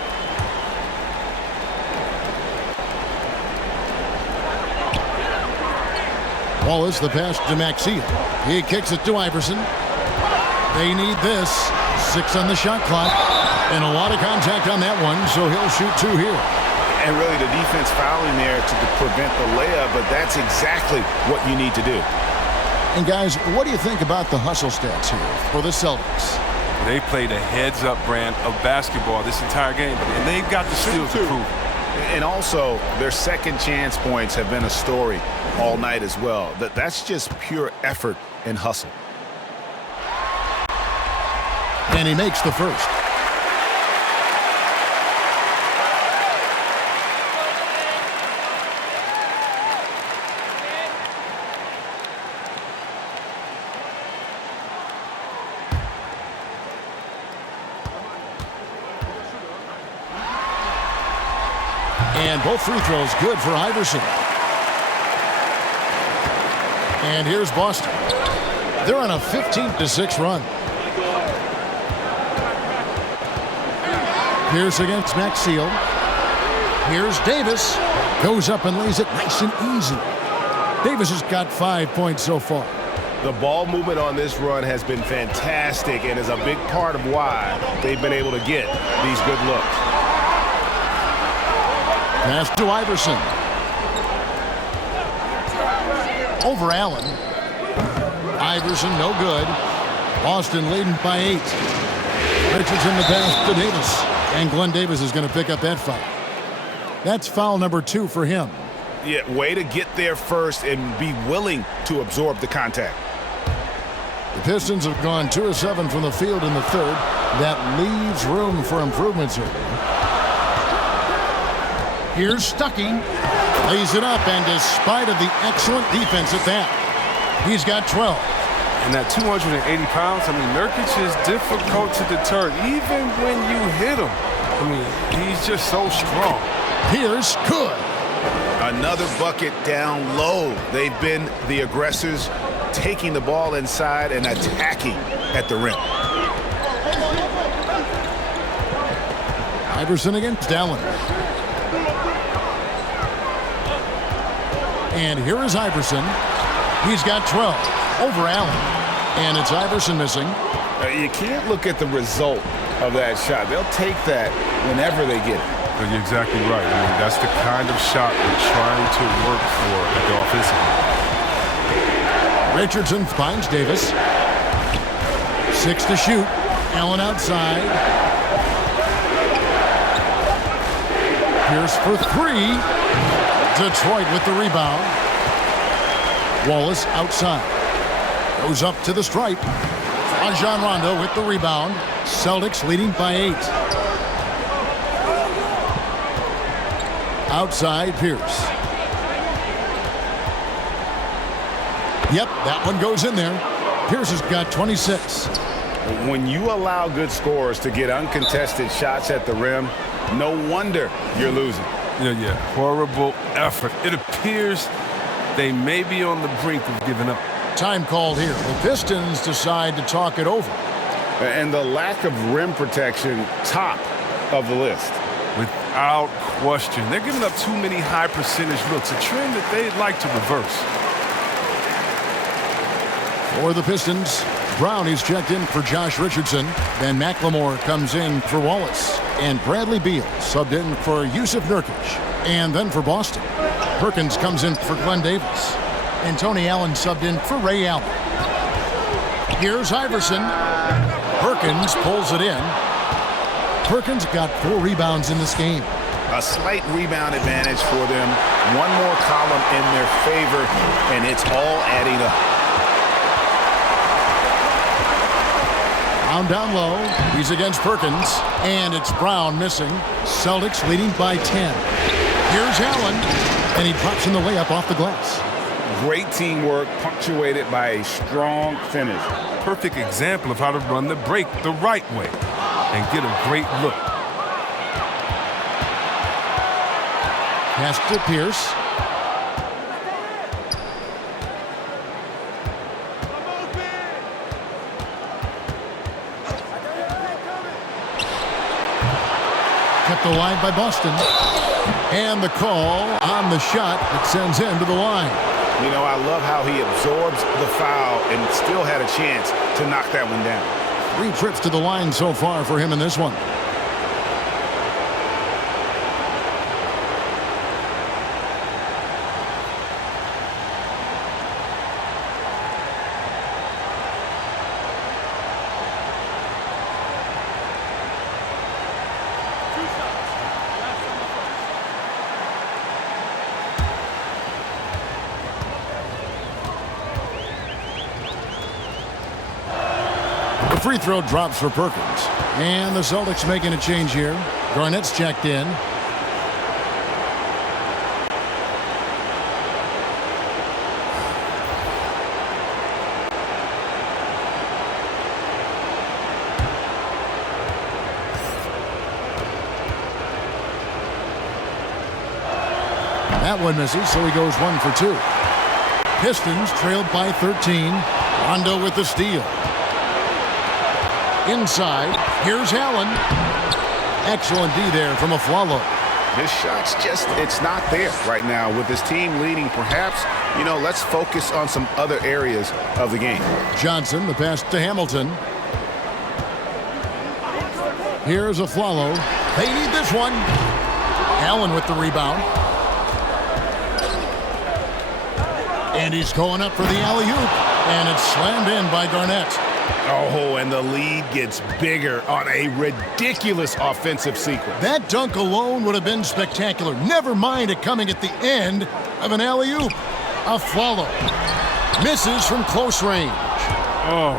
Wallace, the pass to Maxey. He kicks it to Iverson. They need this. 6 on the shot clock. And a lot of contact on that one, so he'll shoot 2 here. And really the defense fouling there to prevent the layup, but that's exactly what you need to do. And guys, what do you think about the hustle stats here for the Celtics? They played a heads-up brand of basketball this entire game, and they've got the skills to prove it. And also, their second chance points have been a story all night as well. That's just pure effort and hustle. And he makes the first. And both free throws good for Iverson. And here's Boston. They're on a 15-6 run. Pierce against Maxey. Here's Davis. Goes up and lays it nice and easy. Davis has got 5 points so far. The ball movement on this run has been fantastic and is a big part of why they've been able to get these good looks. Pass to Iverson. Over Allen. Iverson, no good. Boston leading by 8. Richardson the pass to Davis. And Glenn Davis is going to pick up that foul. That's foul number 2 for him. Yeah, way to get there first and be willing to absorb the contact. The Pistons have gone 2 of 7 from the field in the third. That leaves room for improvements here. Here's Stuckey. Lays it up, and despite of the excellent defense at that, he's got 12. And at 280 pounds, I mean, Nurkic is difficult to deter, even when you hit him. I mean, he's just so strong. Pierce good. Another bucket down low. They've been the aggressors, taking the ball inside and attacking at the rim. Iverson against Allen. And here is Iverson. He's got 12 over Allen. And it's Iverson missing. You can't look at the result of that shot. They'll take that whenever they get it. You're exactly right. I mean, that's the kind of shot we're trying to work for at the offensive end. Richardson finds Davis. 6 to shoot. Allen outside. Pierce for 3. Detroit with the rebound. Wallace outside. Goes up to the stripe. Rajon Rondo with the rebound. Celtics leading by 8. Outside Pierce. Yep, that one goes in there. Pierce has got 26. When you allow good scorers to get uncontested shots at the rim, no wonder you're losing. Yeah, horrible effort. It appears they may be on the brink of giving up. Time called here. The Pistons decide to talk it over. And the lack of rim protection, top of the list. Without question. They're giving up too many high percentage looks, a trend that they'd like to reverse. For the Pistons, Brown is checked in for Josh Richardson. Then McLemore comes in for Wallace. And Bradley Beal subbed in for Yusuf Nurkic. And then for Boston, Perkins comes in for Glenn Davis. And Tony Allen subbed in for Ray Allen. Here's Iverson. Perkins pulls it in. Perkins got 4 rebounds in this game. A slight rebound advantage for them. One more column in their favor, and it's all adding up. Brown down low. He's against Perkins. And it's Brown missing. Celtics leading by 10. Here's Allen. And he drops in the layup off the glass. Great teamwork punctuated by a strong finish. Perfect example of how to run the break the right way and get a great look. Pass to Pierce. kept alive by Boston. And the call on the shot that sends him to the line. You know, I love how he absorbs the foul and still had a chance to knock that one down. 3 trips to the line so far for him in this one. The free throw drops for Perkins. And the Celtics making a change here. Garnett's checked in. That one misses, so he goes 1 for 2. Pistons trailed by 13. Rondo with the steal. Inside, here's Allen. Excellent D there from Afflalo. His shot's just, it's not there right now. With his team leading, perhaps, you know, let's focus on some other areas of the game. Johnson, the pass to Hamilton. Here's Afflalo. They need this one. Allen with the rebound. And he's going up for the alley-oop. And it's slammed in by Garnett. Oh, and the lead gets bigger on a ridiculous offensive sequence. That dunk alone would have been spectacular. Never mind it coming at the end of an alley-oop. Afflalo misses from close range. Oh,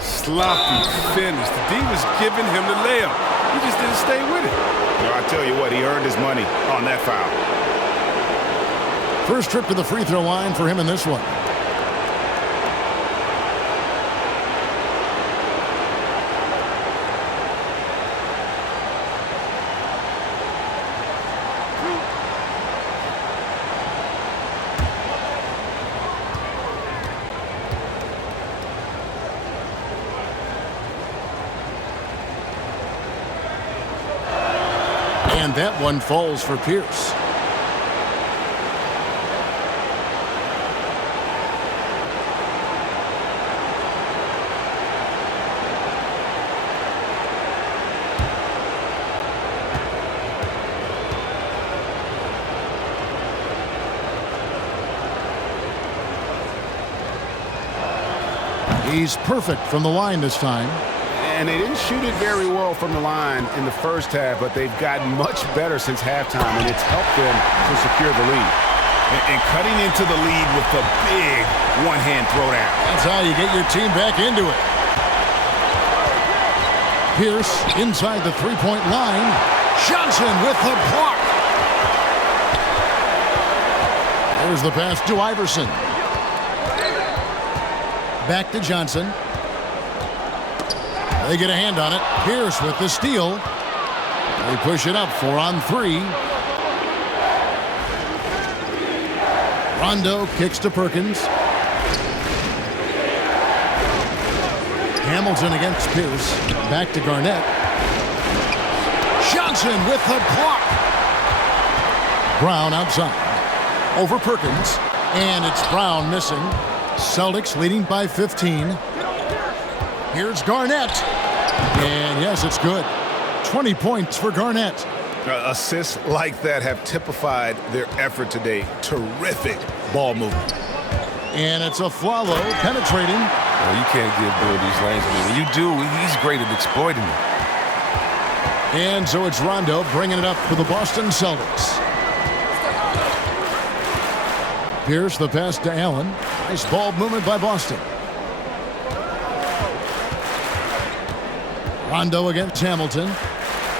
sloppy finish. The D was giving him the layup. He just didn't stay with it. No, I tell you what, he earned his money on that foul. First trip to the free throw line for him in this one. And that one falls for Pierce. He's perfect from the line this time. And they didn't shoot it very well from the line in the first half, but they've gotten much better since halftime, and it's helped them to secure the lead. And cutting into the lead with the big one-hand throwdown. That's how you get your team back into it. Pierce inside the three-point line. Johnson with the block. There's the pass to Iverson. Back to Johnson. They get a hand on it. Pierce with the steal. They push it up 4 on 3. Rondo kicks to Perkins. Hamilton against Pierce. Back to Garnett. Johnson with the block. Brown outside. Over Perkins. And it's Brown missing. Celtics leading by 15. Here's Garnett. And yes, it's good. 20 points for Garnett. Assists like that have typified their effort today. Terrific ball movement. And it's Afflalo penetrating. Oh, you can't give Bill these lanes. I mean, when you do, he's great at exploiting them. And so it's Rondo bringing it up for the Boston Celtics. Pierce the pass to Allen. Nice ball movement by Boston. Rondo against Hamilton.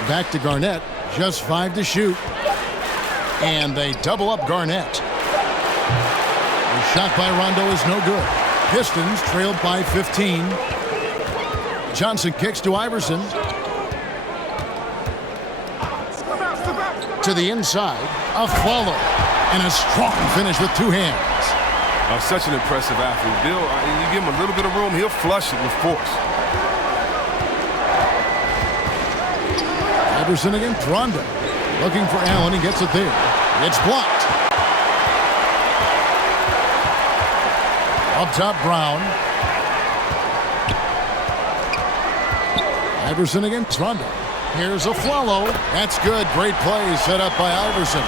Back to Garnett. Just 5 to shoot. And they double up Garnett. The shot by Rondo is no good. Pistons trailed by 15. Johnson kicks to Iverson. To the inside. Afflalo. And a strong finish with 2 hands. Such an impressive athlete. Bill, you give him a little bit of room, he'll flush it with force. Iverson against Rondo. Looking for Allen. He gets it there. It's blocked. Up top, Brown. Iverson against Rondo. Here's a follow. That's good. Great play set up by Iverson.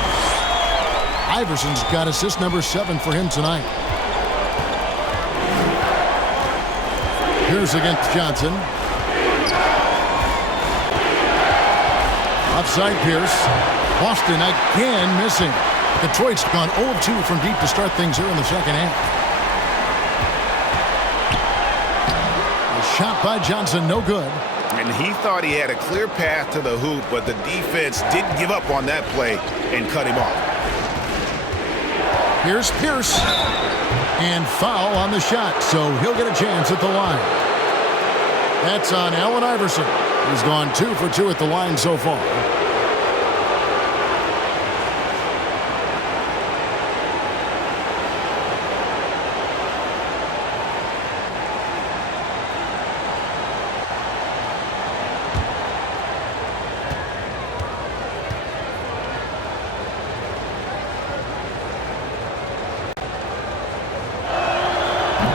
Iverson's got assist number 7 for him tonight. Here's against Johnson. Upside Pierce. Boston again missing. Detroit's gone 0 of 2 from deep to start things here in the second half. A shot by Johnson, no good. And he thought he had a clear path to the hoop, but the defense didn't give up on that play and cut him off. Here's Pierce. And foul on the shot, so he'll get a chance at the line. That's on Allen Iverson. He's gone 2 for 2 at the line so far.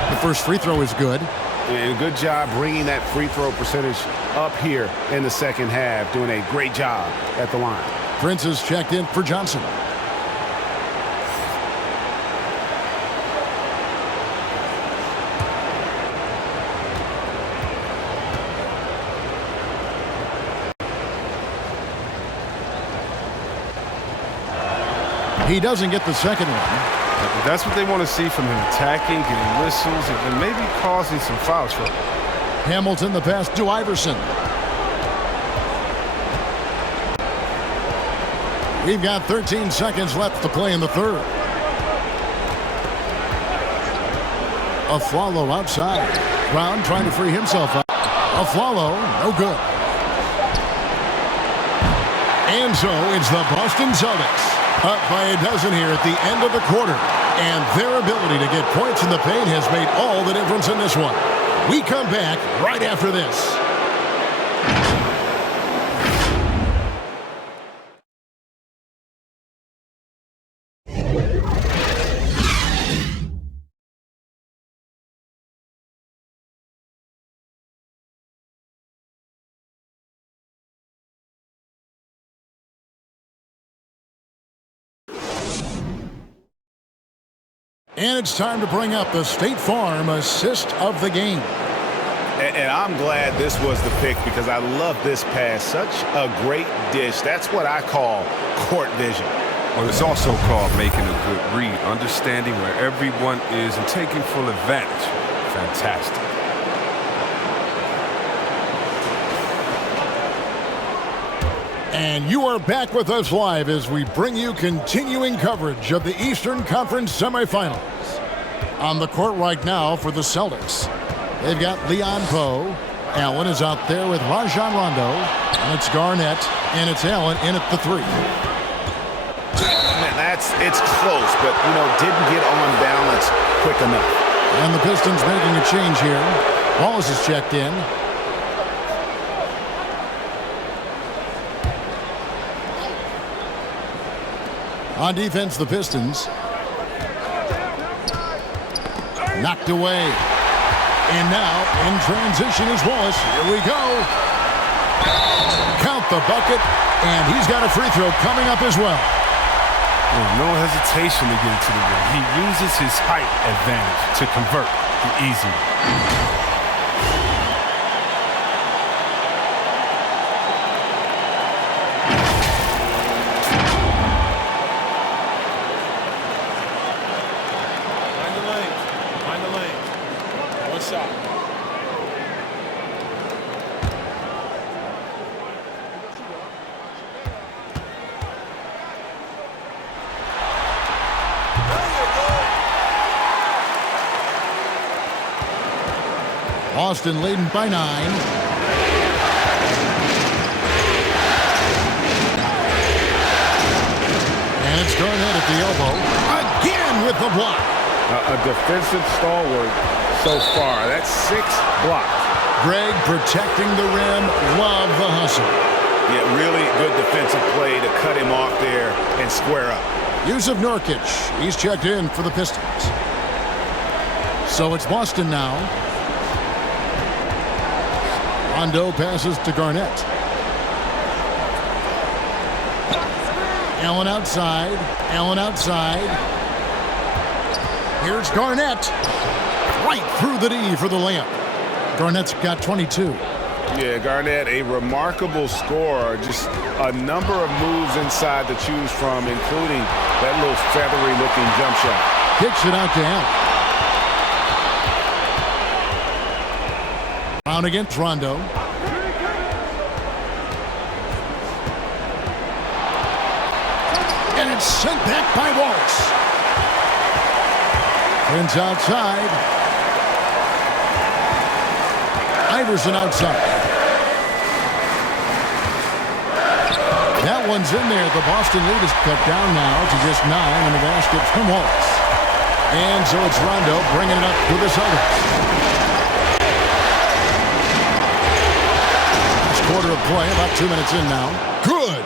The first free throw is good. And good job bringing that free throw percentage up here in the second half. Doing a great job at the line. Prince is checked in for Johnson. He doesn't get the second one. That's what they want to see from him, attacking, getting whistles, and maybe causing some fouls for him. Hamilton the pass to Iverson. We've got 13 seconds left to play in the third. A follow outside. Brown trying to free himself up. A follow, no good. And so it's the Boston Celtics up by a dozen here at the end of the quarter. And their ability to get points in the paint has made all the difference in this one. We come back right after this. And it's time to bring up the State Farm assist of the game. And I'm glad this was the pick because I love this pass. Such a great dish. That's what I call court vision. Well, it's also called making a good read, understanding where everyone is and taking full advantage. Fantastic. And you are back with us live as we bring you continuing coverage of the Eastern Conference semifinals. On the court right now for the Celtics, they've got Leon Poe. Allen is out there with Rajon Rondo. And it's Garnett, and it's Allen in at the 3. Man, it's close, but, didn't get on balance quick enough. And the Pistons making a change here. Wallace is checked in. On defense, the Pistons. Knocked away. And now, in transition is Wallace. Here we go. Count the bucket. And he's got a free throw coming up as well. Oh, no hesitation to get it to the rim. He uses his height advantage to convert the easy one. Boston leading by 9. And it's Garnett at the elbow. Again with the block. A defensive stalwart so far. That's 6 blocks. Greg protecting the rim. Love the hustle. Yeah, really good defensive play to cut him off there and square up. Yusuf Nurkic, he's checked in for the Pistons. So it's Boston now. Rondo passes to Garnett. Allen outside. Allen outside. Here's Garnett. Right through the D for the layup. Garnett's got 22. Yeah, Garnett, a remarkable scorer. Just a number of moves inside to choose from, including that little feathery-looking jump shot. Kicks it out to Allen. Brown against Rondo. And it's sent back by Wallace. Prince outside. Iverson outside. That one's in there. The Boston lead is cut down now to just 9 in the basket from Wallace. And so it's Rondo bringing it up to the Celtics. Last quarter of play, about 2 minutes in now. Good.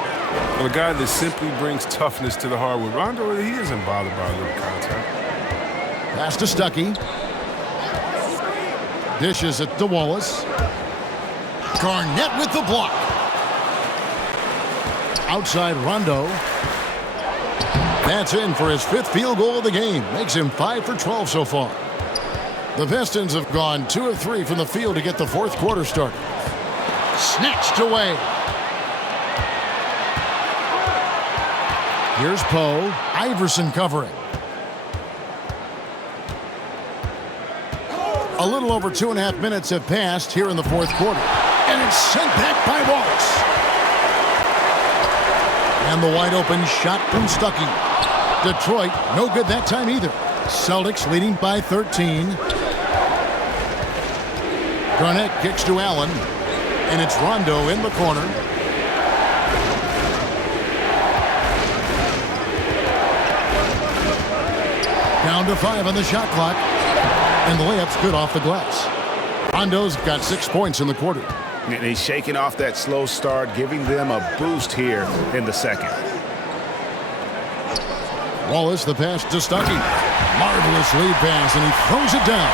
Well, a guy that simply brings toughness to the hardwood. Rondo, he isn't bothered by a little contact. Pass to Stuckey. Dishes it to Wallace. Garnett with the block. Outside Rondo. That's in for his 5th field goal of the game. Makes him 5 for 12 so far. The Pistons have gone 2 of 3 from the field to get the 4th quarter started. Snatched away. Here's Poe. Iverson covering. A little over 2.5 minutes have passed here in the 4th quarter. And it's sent back by Wallace. And the wide open shot from Stuckey. Detroit, no good that time either. Celtics leading by 13. Garnett kicks to Allen. And it's Rondo in the corner. Down to 5 on the shot clock. And the layup's good off the glass. Rondo's got 6 points in the quarter. And he's shaking off that slow start, giving them a boost here in the second. Wallace, the pass to Stuckey. Marvelous lead pass, and he throws it down.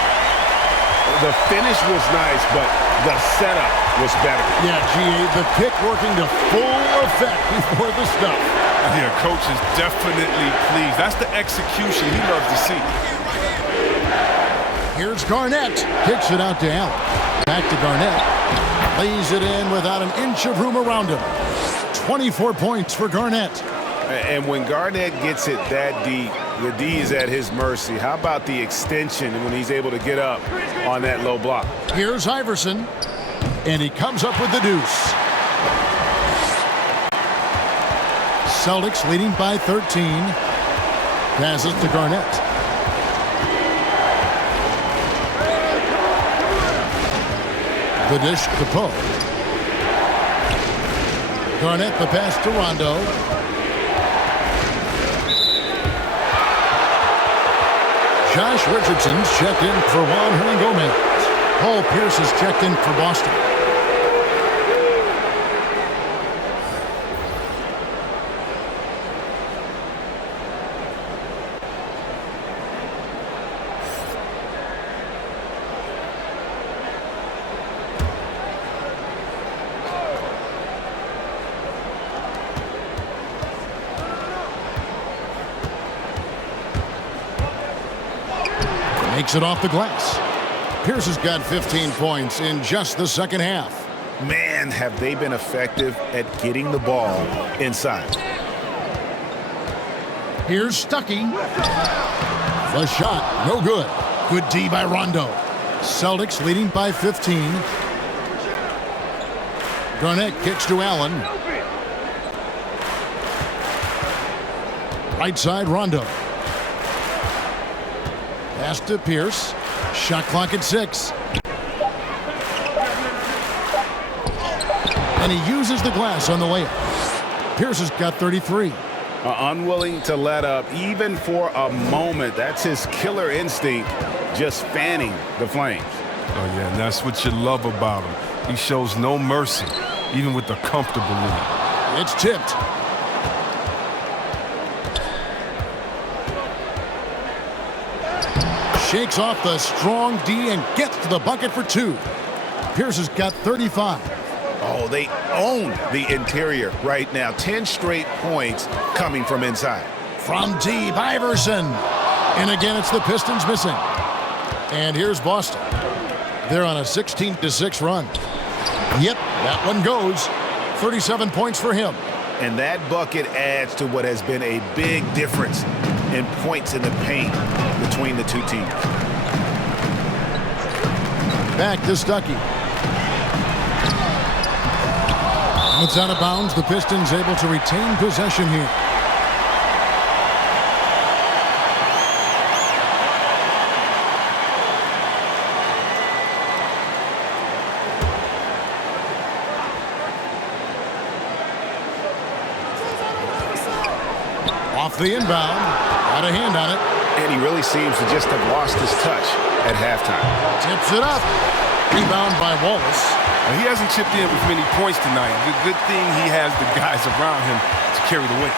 The finish was nice, but the setup was better. Yeah, GA, the pick working to full effect before the stuff. Yeah, coach is definitely pleased. That's the execution he loves to see. Here's Garnett. Kicks it out to Allen. Back to Garnett. Lays it in without an inch of room around him. 24 points for Garnett. And when Garnett gets it that deep, the D is at his mercy. How about the extension when he's able to get up on that low block? Here's Iverson. And he comes up with the deuce. Celtics leading by 13. Passes to Garnett. The dish to Poe. Garnett the pass to Rondo. Josh Richardson's checked in for Juan Hernangomez. Paul Pierce has checked in for Boston. Makes it off the glass. Pierce has got 15 points in just the second half. Man, have they been effective at getting the ball inside. Here's Stuckey. The shot, no good. Good D by Rondo. Celtics leading by 15. Garnett kicks to Allen. Right side, Rondo. Pass to Pierce. Shot clock at 6. And he uses the glass on the layup. Pierce has got 33. Unwilling to let up even for a moment. That's his killer instinct, just fanning the flames. Oh, yeah, and that's what you love about him. He shows no mercy. even with a comfortable lead. It's tipped. Shakes off the strong D and gets to the bucket for 2. Pierce has got 35. Oh, they own the interior right now. 10 straight points coming from inside. From deep, Iverson. And again, it's the Pistons missing. And here's Boston. They're on a 16-6 run. Yep, that one goes. 37 points for him. And that bucket adds to what has been a big difference in points in the paint between the two teams. Back to Stuckey. It's out of bounds. The Pistons able to retain possession here. Off the inbound. Got a hand on it. And he really seems to just have lost his touch at halftime. Tips it up. Rebound by Wallace. He hasn't chipped in with many points tonight. Good thing he has the guys around him to carry the weight.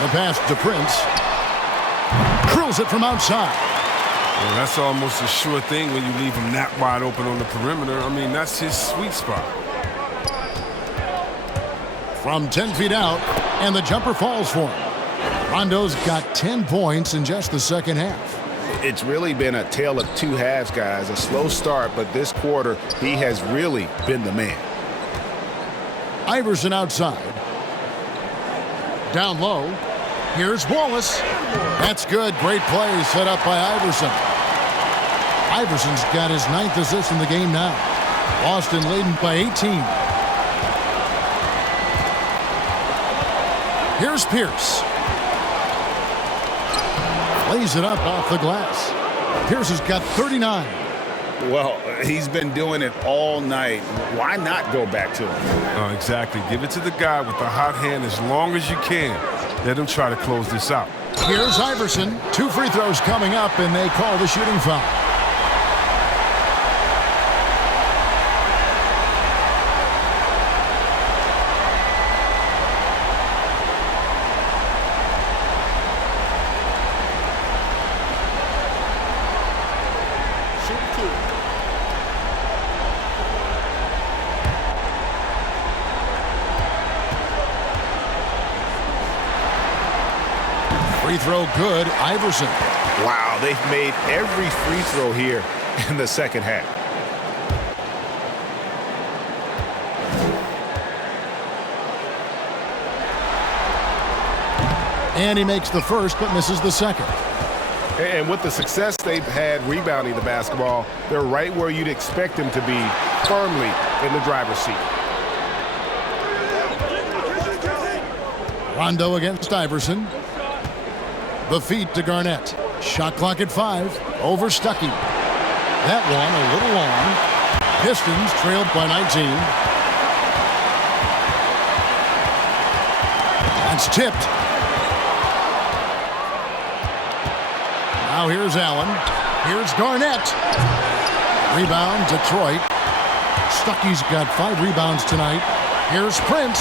The pass to Prince. Drills it from outside. Well, that's almost a sure thing when you leave him that wide open on the perimeter. I mean, that's his sweet spot. From 10 feet out, and the jumper falls for him. Rondo's got 10 points in just the second half. It's really been a tale of two halves, guys. A slow start, but this quarter, he has really been the man. Iverson outside. Down low. Here's Wallace. That's good. Great play set up by Iverson. Iverson's got his 9th assist in the game now. Boston leading by 18. Here's Pierce. Lays it up off the glass. Pierce has got 39. Well, he's been doing it all night. Why not go back to him? Exactly. Give it to the guy with the hot hand as long as you can. Let him try to close this out. Here's Iverson. 2 free throws coming up, and they call the shooting foul. Free throw good, Iverson. Wow, they've made every free throw here in the second half. And he makes the first but misses the second. And with the success they've had rebounding the basketball, they're right where you'd expect them to be, firmly in the driver's seat. Rondo against Iverson. The feed to Garnett. Shot clock at 5. Over Stuckey. That one a little long. Pistons trailed by 19. That's tipped. Now here's Allen. Here's Garnett. Rebound, Detroit. Stuckey's got 5 rebounds tonight. Here's Prince.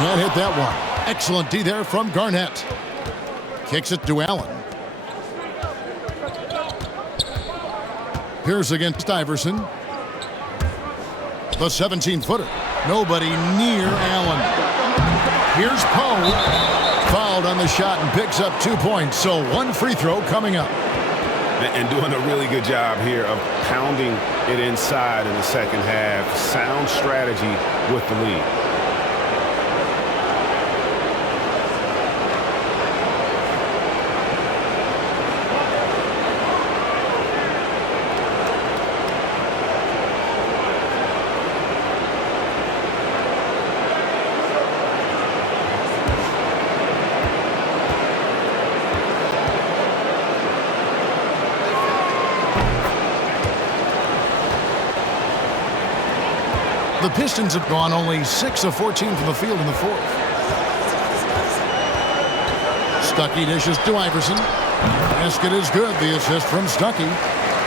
Can't hit that one. Excellent D there from Garnett. Kicks it to Allen. Pierce against Iverson. The 17-footer. Nobody near Allen. Here's Poe. Fouled on the shot and picks up 2 points. So 1 free throw coming up. And doing a really good job here of pounding it inside in the second half. Sound strategy with the lead. The Pistons have gone only 6 of 14 from the field in the fourth. Stuckey dishes to Iverson. Basket is good. The assist from Stuckey.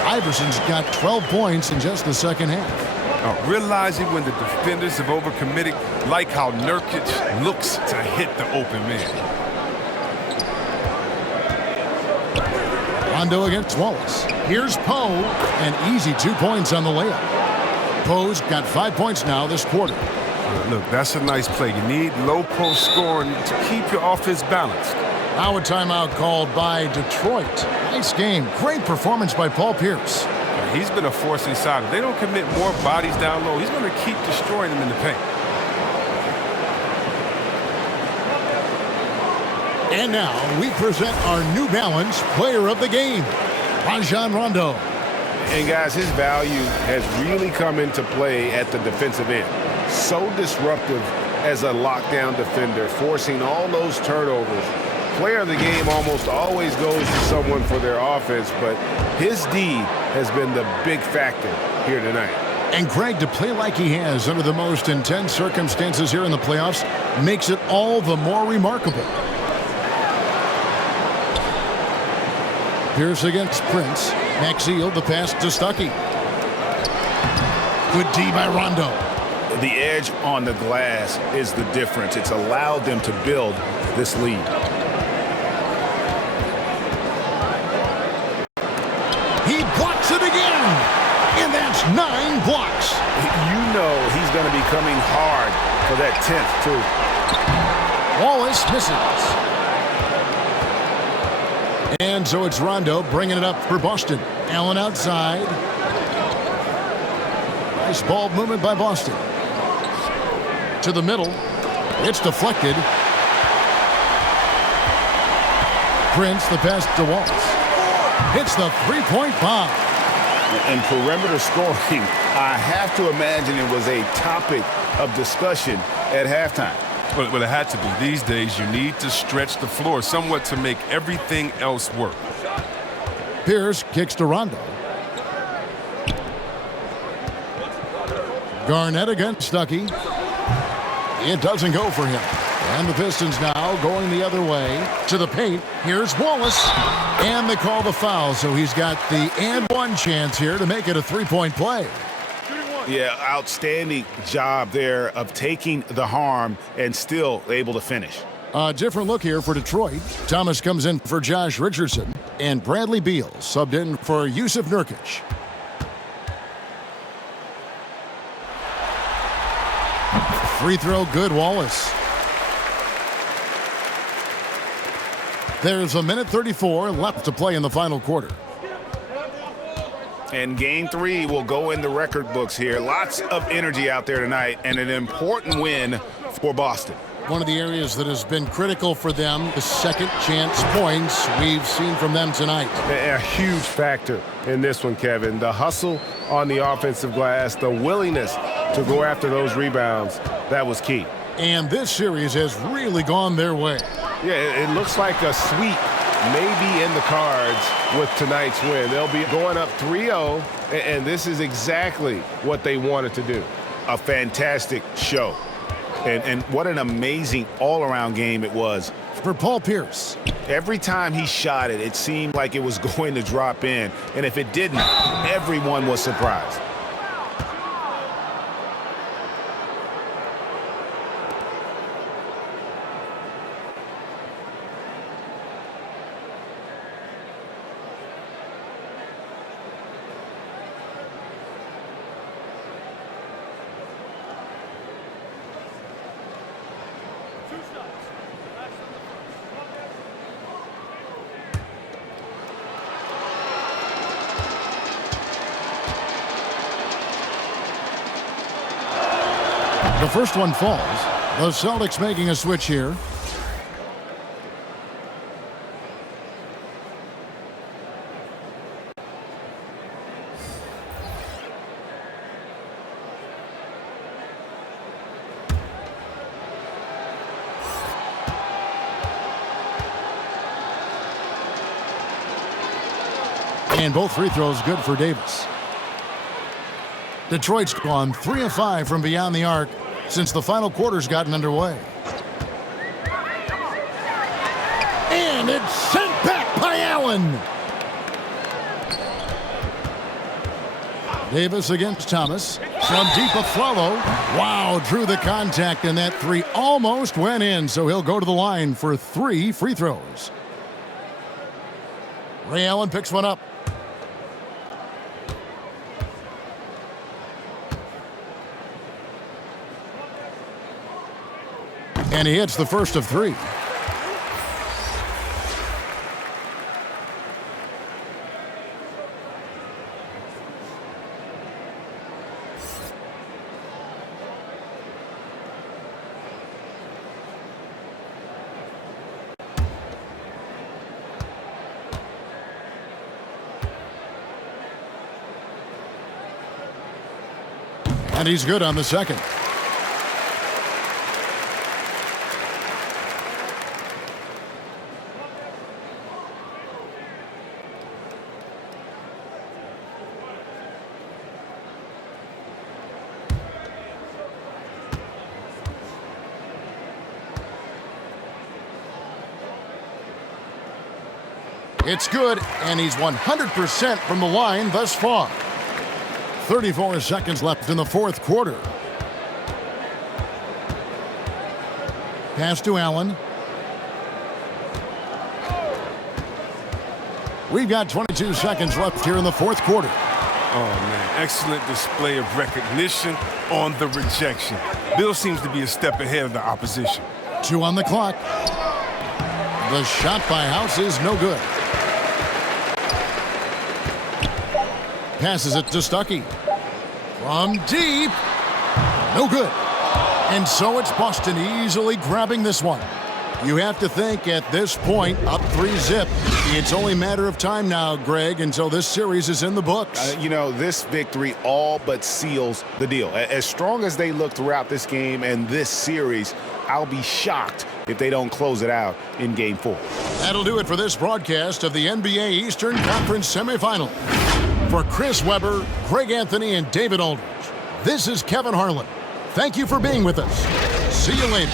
Iverson's got 12 points in just the second half. Realizing when the defenders have overcommitted, like how Nurkic looks to hit the open man. Rondo against Wallace. Here's Poe, and easy 2 points on the layup. Poe's got 5 points now this quarter. Look, that's a nice play. You need low post scoring to keep your offense balanced. Now a timeout called by Detroit. Nice game. Great performance by Paul Pierce. He's been a force inside. If they don't commit more bodies down low, he's going to keep destroying them in the paint. And now we present our New Balance Player of the Game, Rajon Rondo. And guys, his value has really come into play at the defensive end. So disruptive as a lockdown defender, forcing all those turnovers. Player of the game almost always goes to someone for their offense, but his D has been the big factor here tonight. And Greg, to play like he has under the most intense circumstances here in the playoffs makes it all the more remarkable. Pierce against Prince. Maxfield, the pass to Stuckey. Good D by Rondo. The edge on the glass is the difference. It's allowed them to build this lead. He blocks it again, and that's 9 blocks. You know he's going to be coming hard for that 10th, too. Wallace misses. And so it's Rondo bringing it up for Boston. Allen outside. Nice ball movement by Boston. To the middle. It's deflected. Prince, the pass to Wallace. Hits the three-point bomb. And perimeter scoring, I have to imagine it was a topic of discussion at halftime. Well, it had to be. These days, you need to stretch the floor somewhat to make everything else work. Pierce kicks to Rondo. Garnett against Stuckey. It doesn't go for him. And the Pistons now going the other way to the paint. Here's Wallace. And they call the foul, so he's got the and one chance here to make it a three-point play. Yeah, outstanding job there of taking the harm and still able to finish. A different look here for Detroit. Thomas comes in for Josh Richardson, and Bradley Beal subbed in for Yusuf Nurkic. Free throw good, Wallace. There's a minute 34 left to play in the final quarter. And game 3 will go in the record books here. Lots of energy out there tonight and an important win for Boston. One of the areas that has been critical for them, the second chance points we've seen from them tonight. A huge factor in this one, Kevin. The hustle on the offensive glass, the willingness to go after those rebounds, that was key. And this series has really gone their way. Yeah, it looks like a sweep maybe in the cards with tonight's win. They'll be going up 3-0, and this is exactly what they wanted to do. A fantastic show. And what an amazing all-around game it was. For Paul Pierce. Every time he shot it, it seemed like it was going to drop in. And if it didn't, everyone was surprised. The first one falls. The Celtics making a switch here. And both free throws good for Davis. Detroit's gone 3 of 5 from beyond the arc since the final quarter's gotten underway. And it's sent back by Allen. Davis against Thomas. From deep Aflalo. Wow, drew the contact, and that three almost went in, so he'll go to the line for 3 free throws. Ray Allen picks one up. And he hits the first of 3. And he's good on the second. It's good, and he's 100% from the line thus far. 34 seconds left in the fourth quarter. Pass to Allen. We've got 22 seconds left here in the fourth quarter. Oh, man, excellent display of recognition on the rejection. Bill seems to be a step ahead of the opposition. 2 on the clock. The shot by House is no good. Passes it to Stuckey. From deep. No good. And so it's Boston easily grabbing this one. You have to think at this point, up 3-zip. It's only a matter of time now, Greg, until this series is in the books. This victory all but seals the deal. As strong as they look throughout this game and this series, I'll be shocked if they don't close it out in Game 4. That'll do it for this broadcast of the NBA Eastern Conference Semifinal. For Chris Webber, Greg Anthony, and David Aldridge, this is Kevin Harlan. Thank you for being with us. See you later.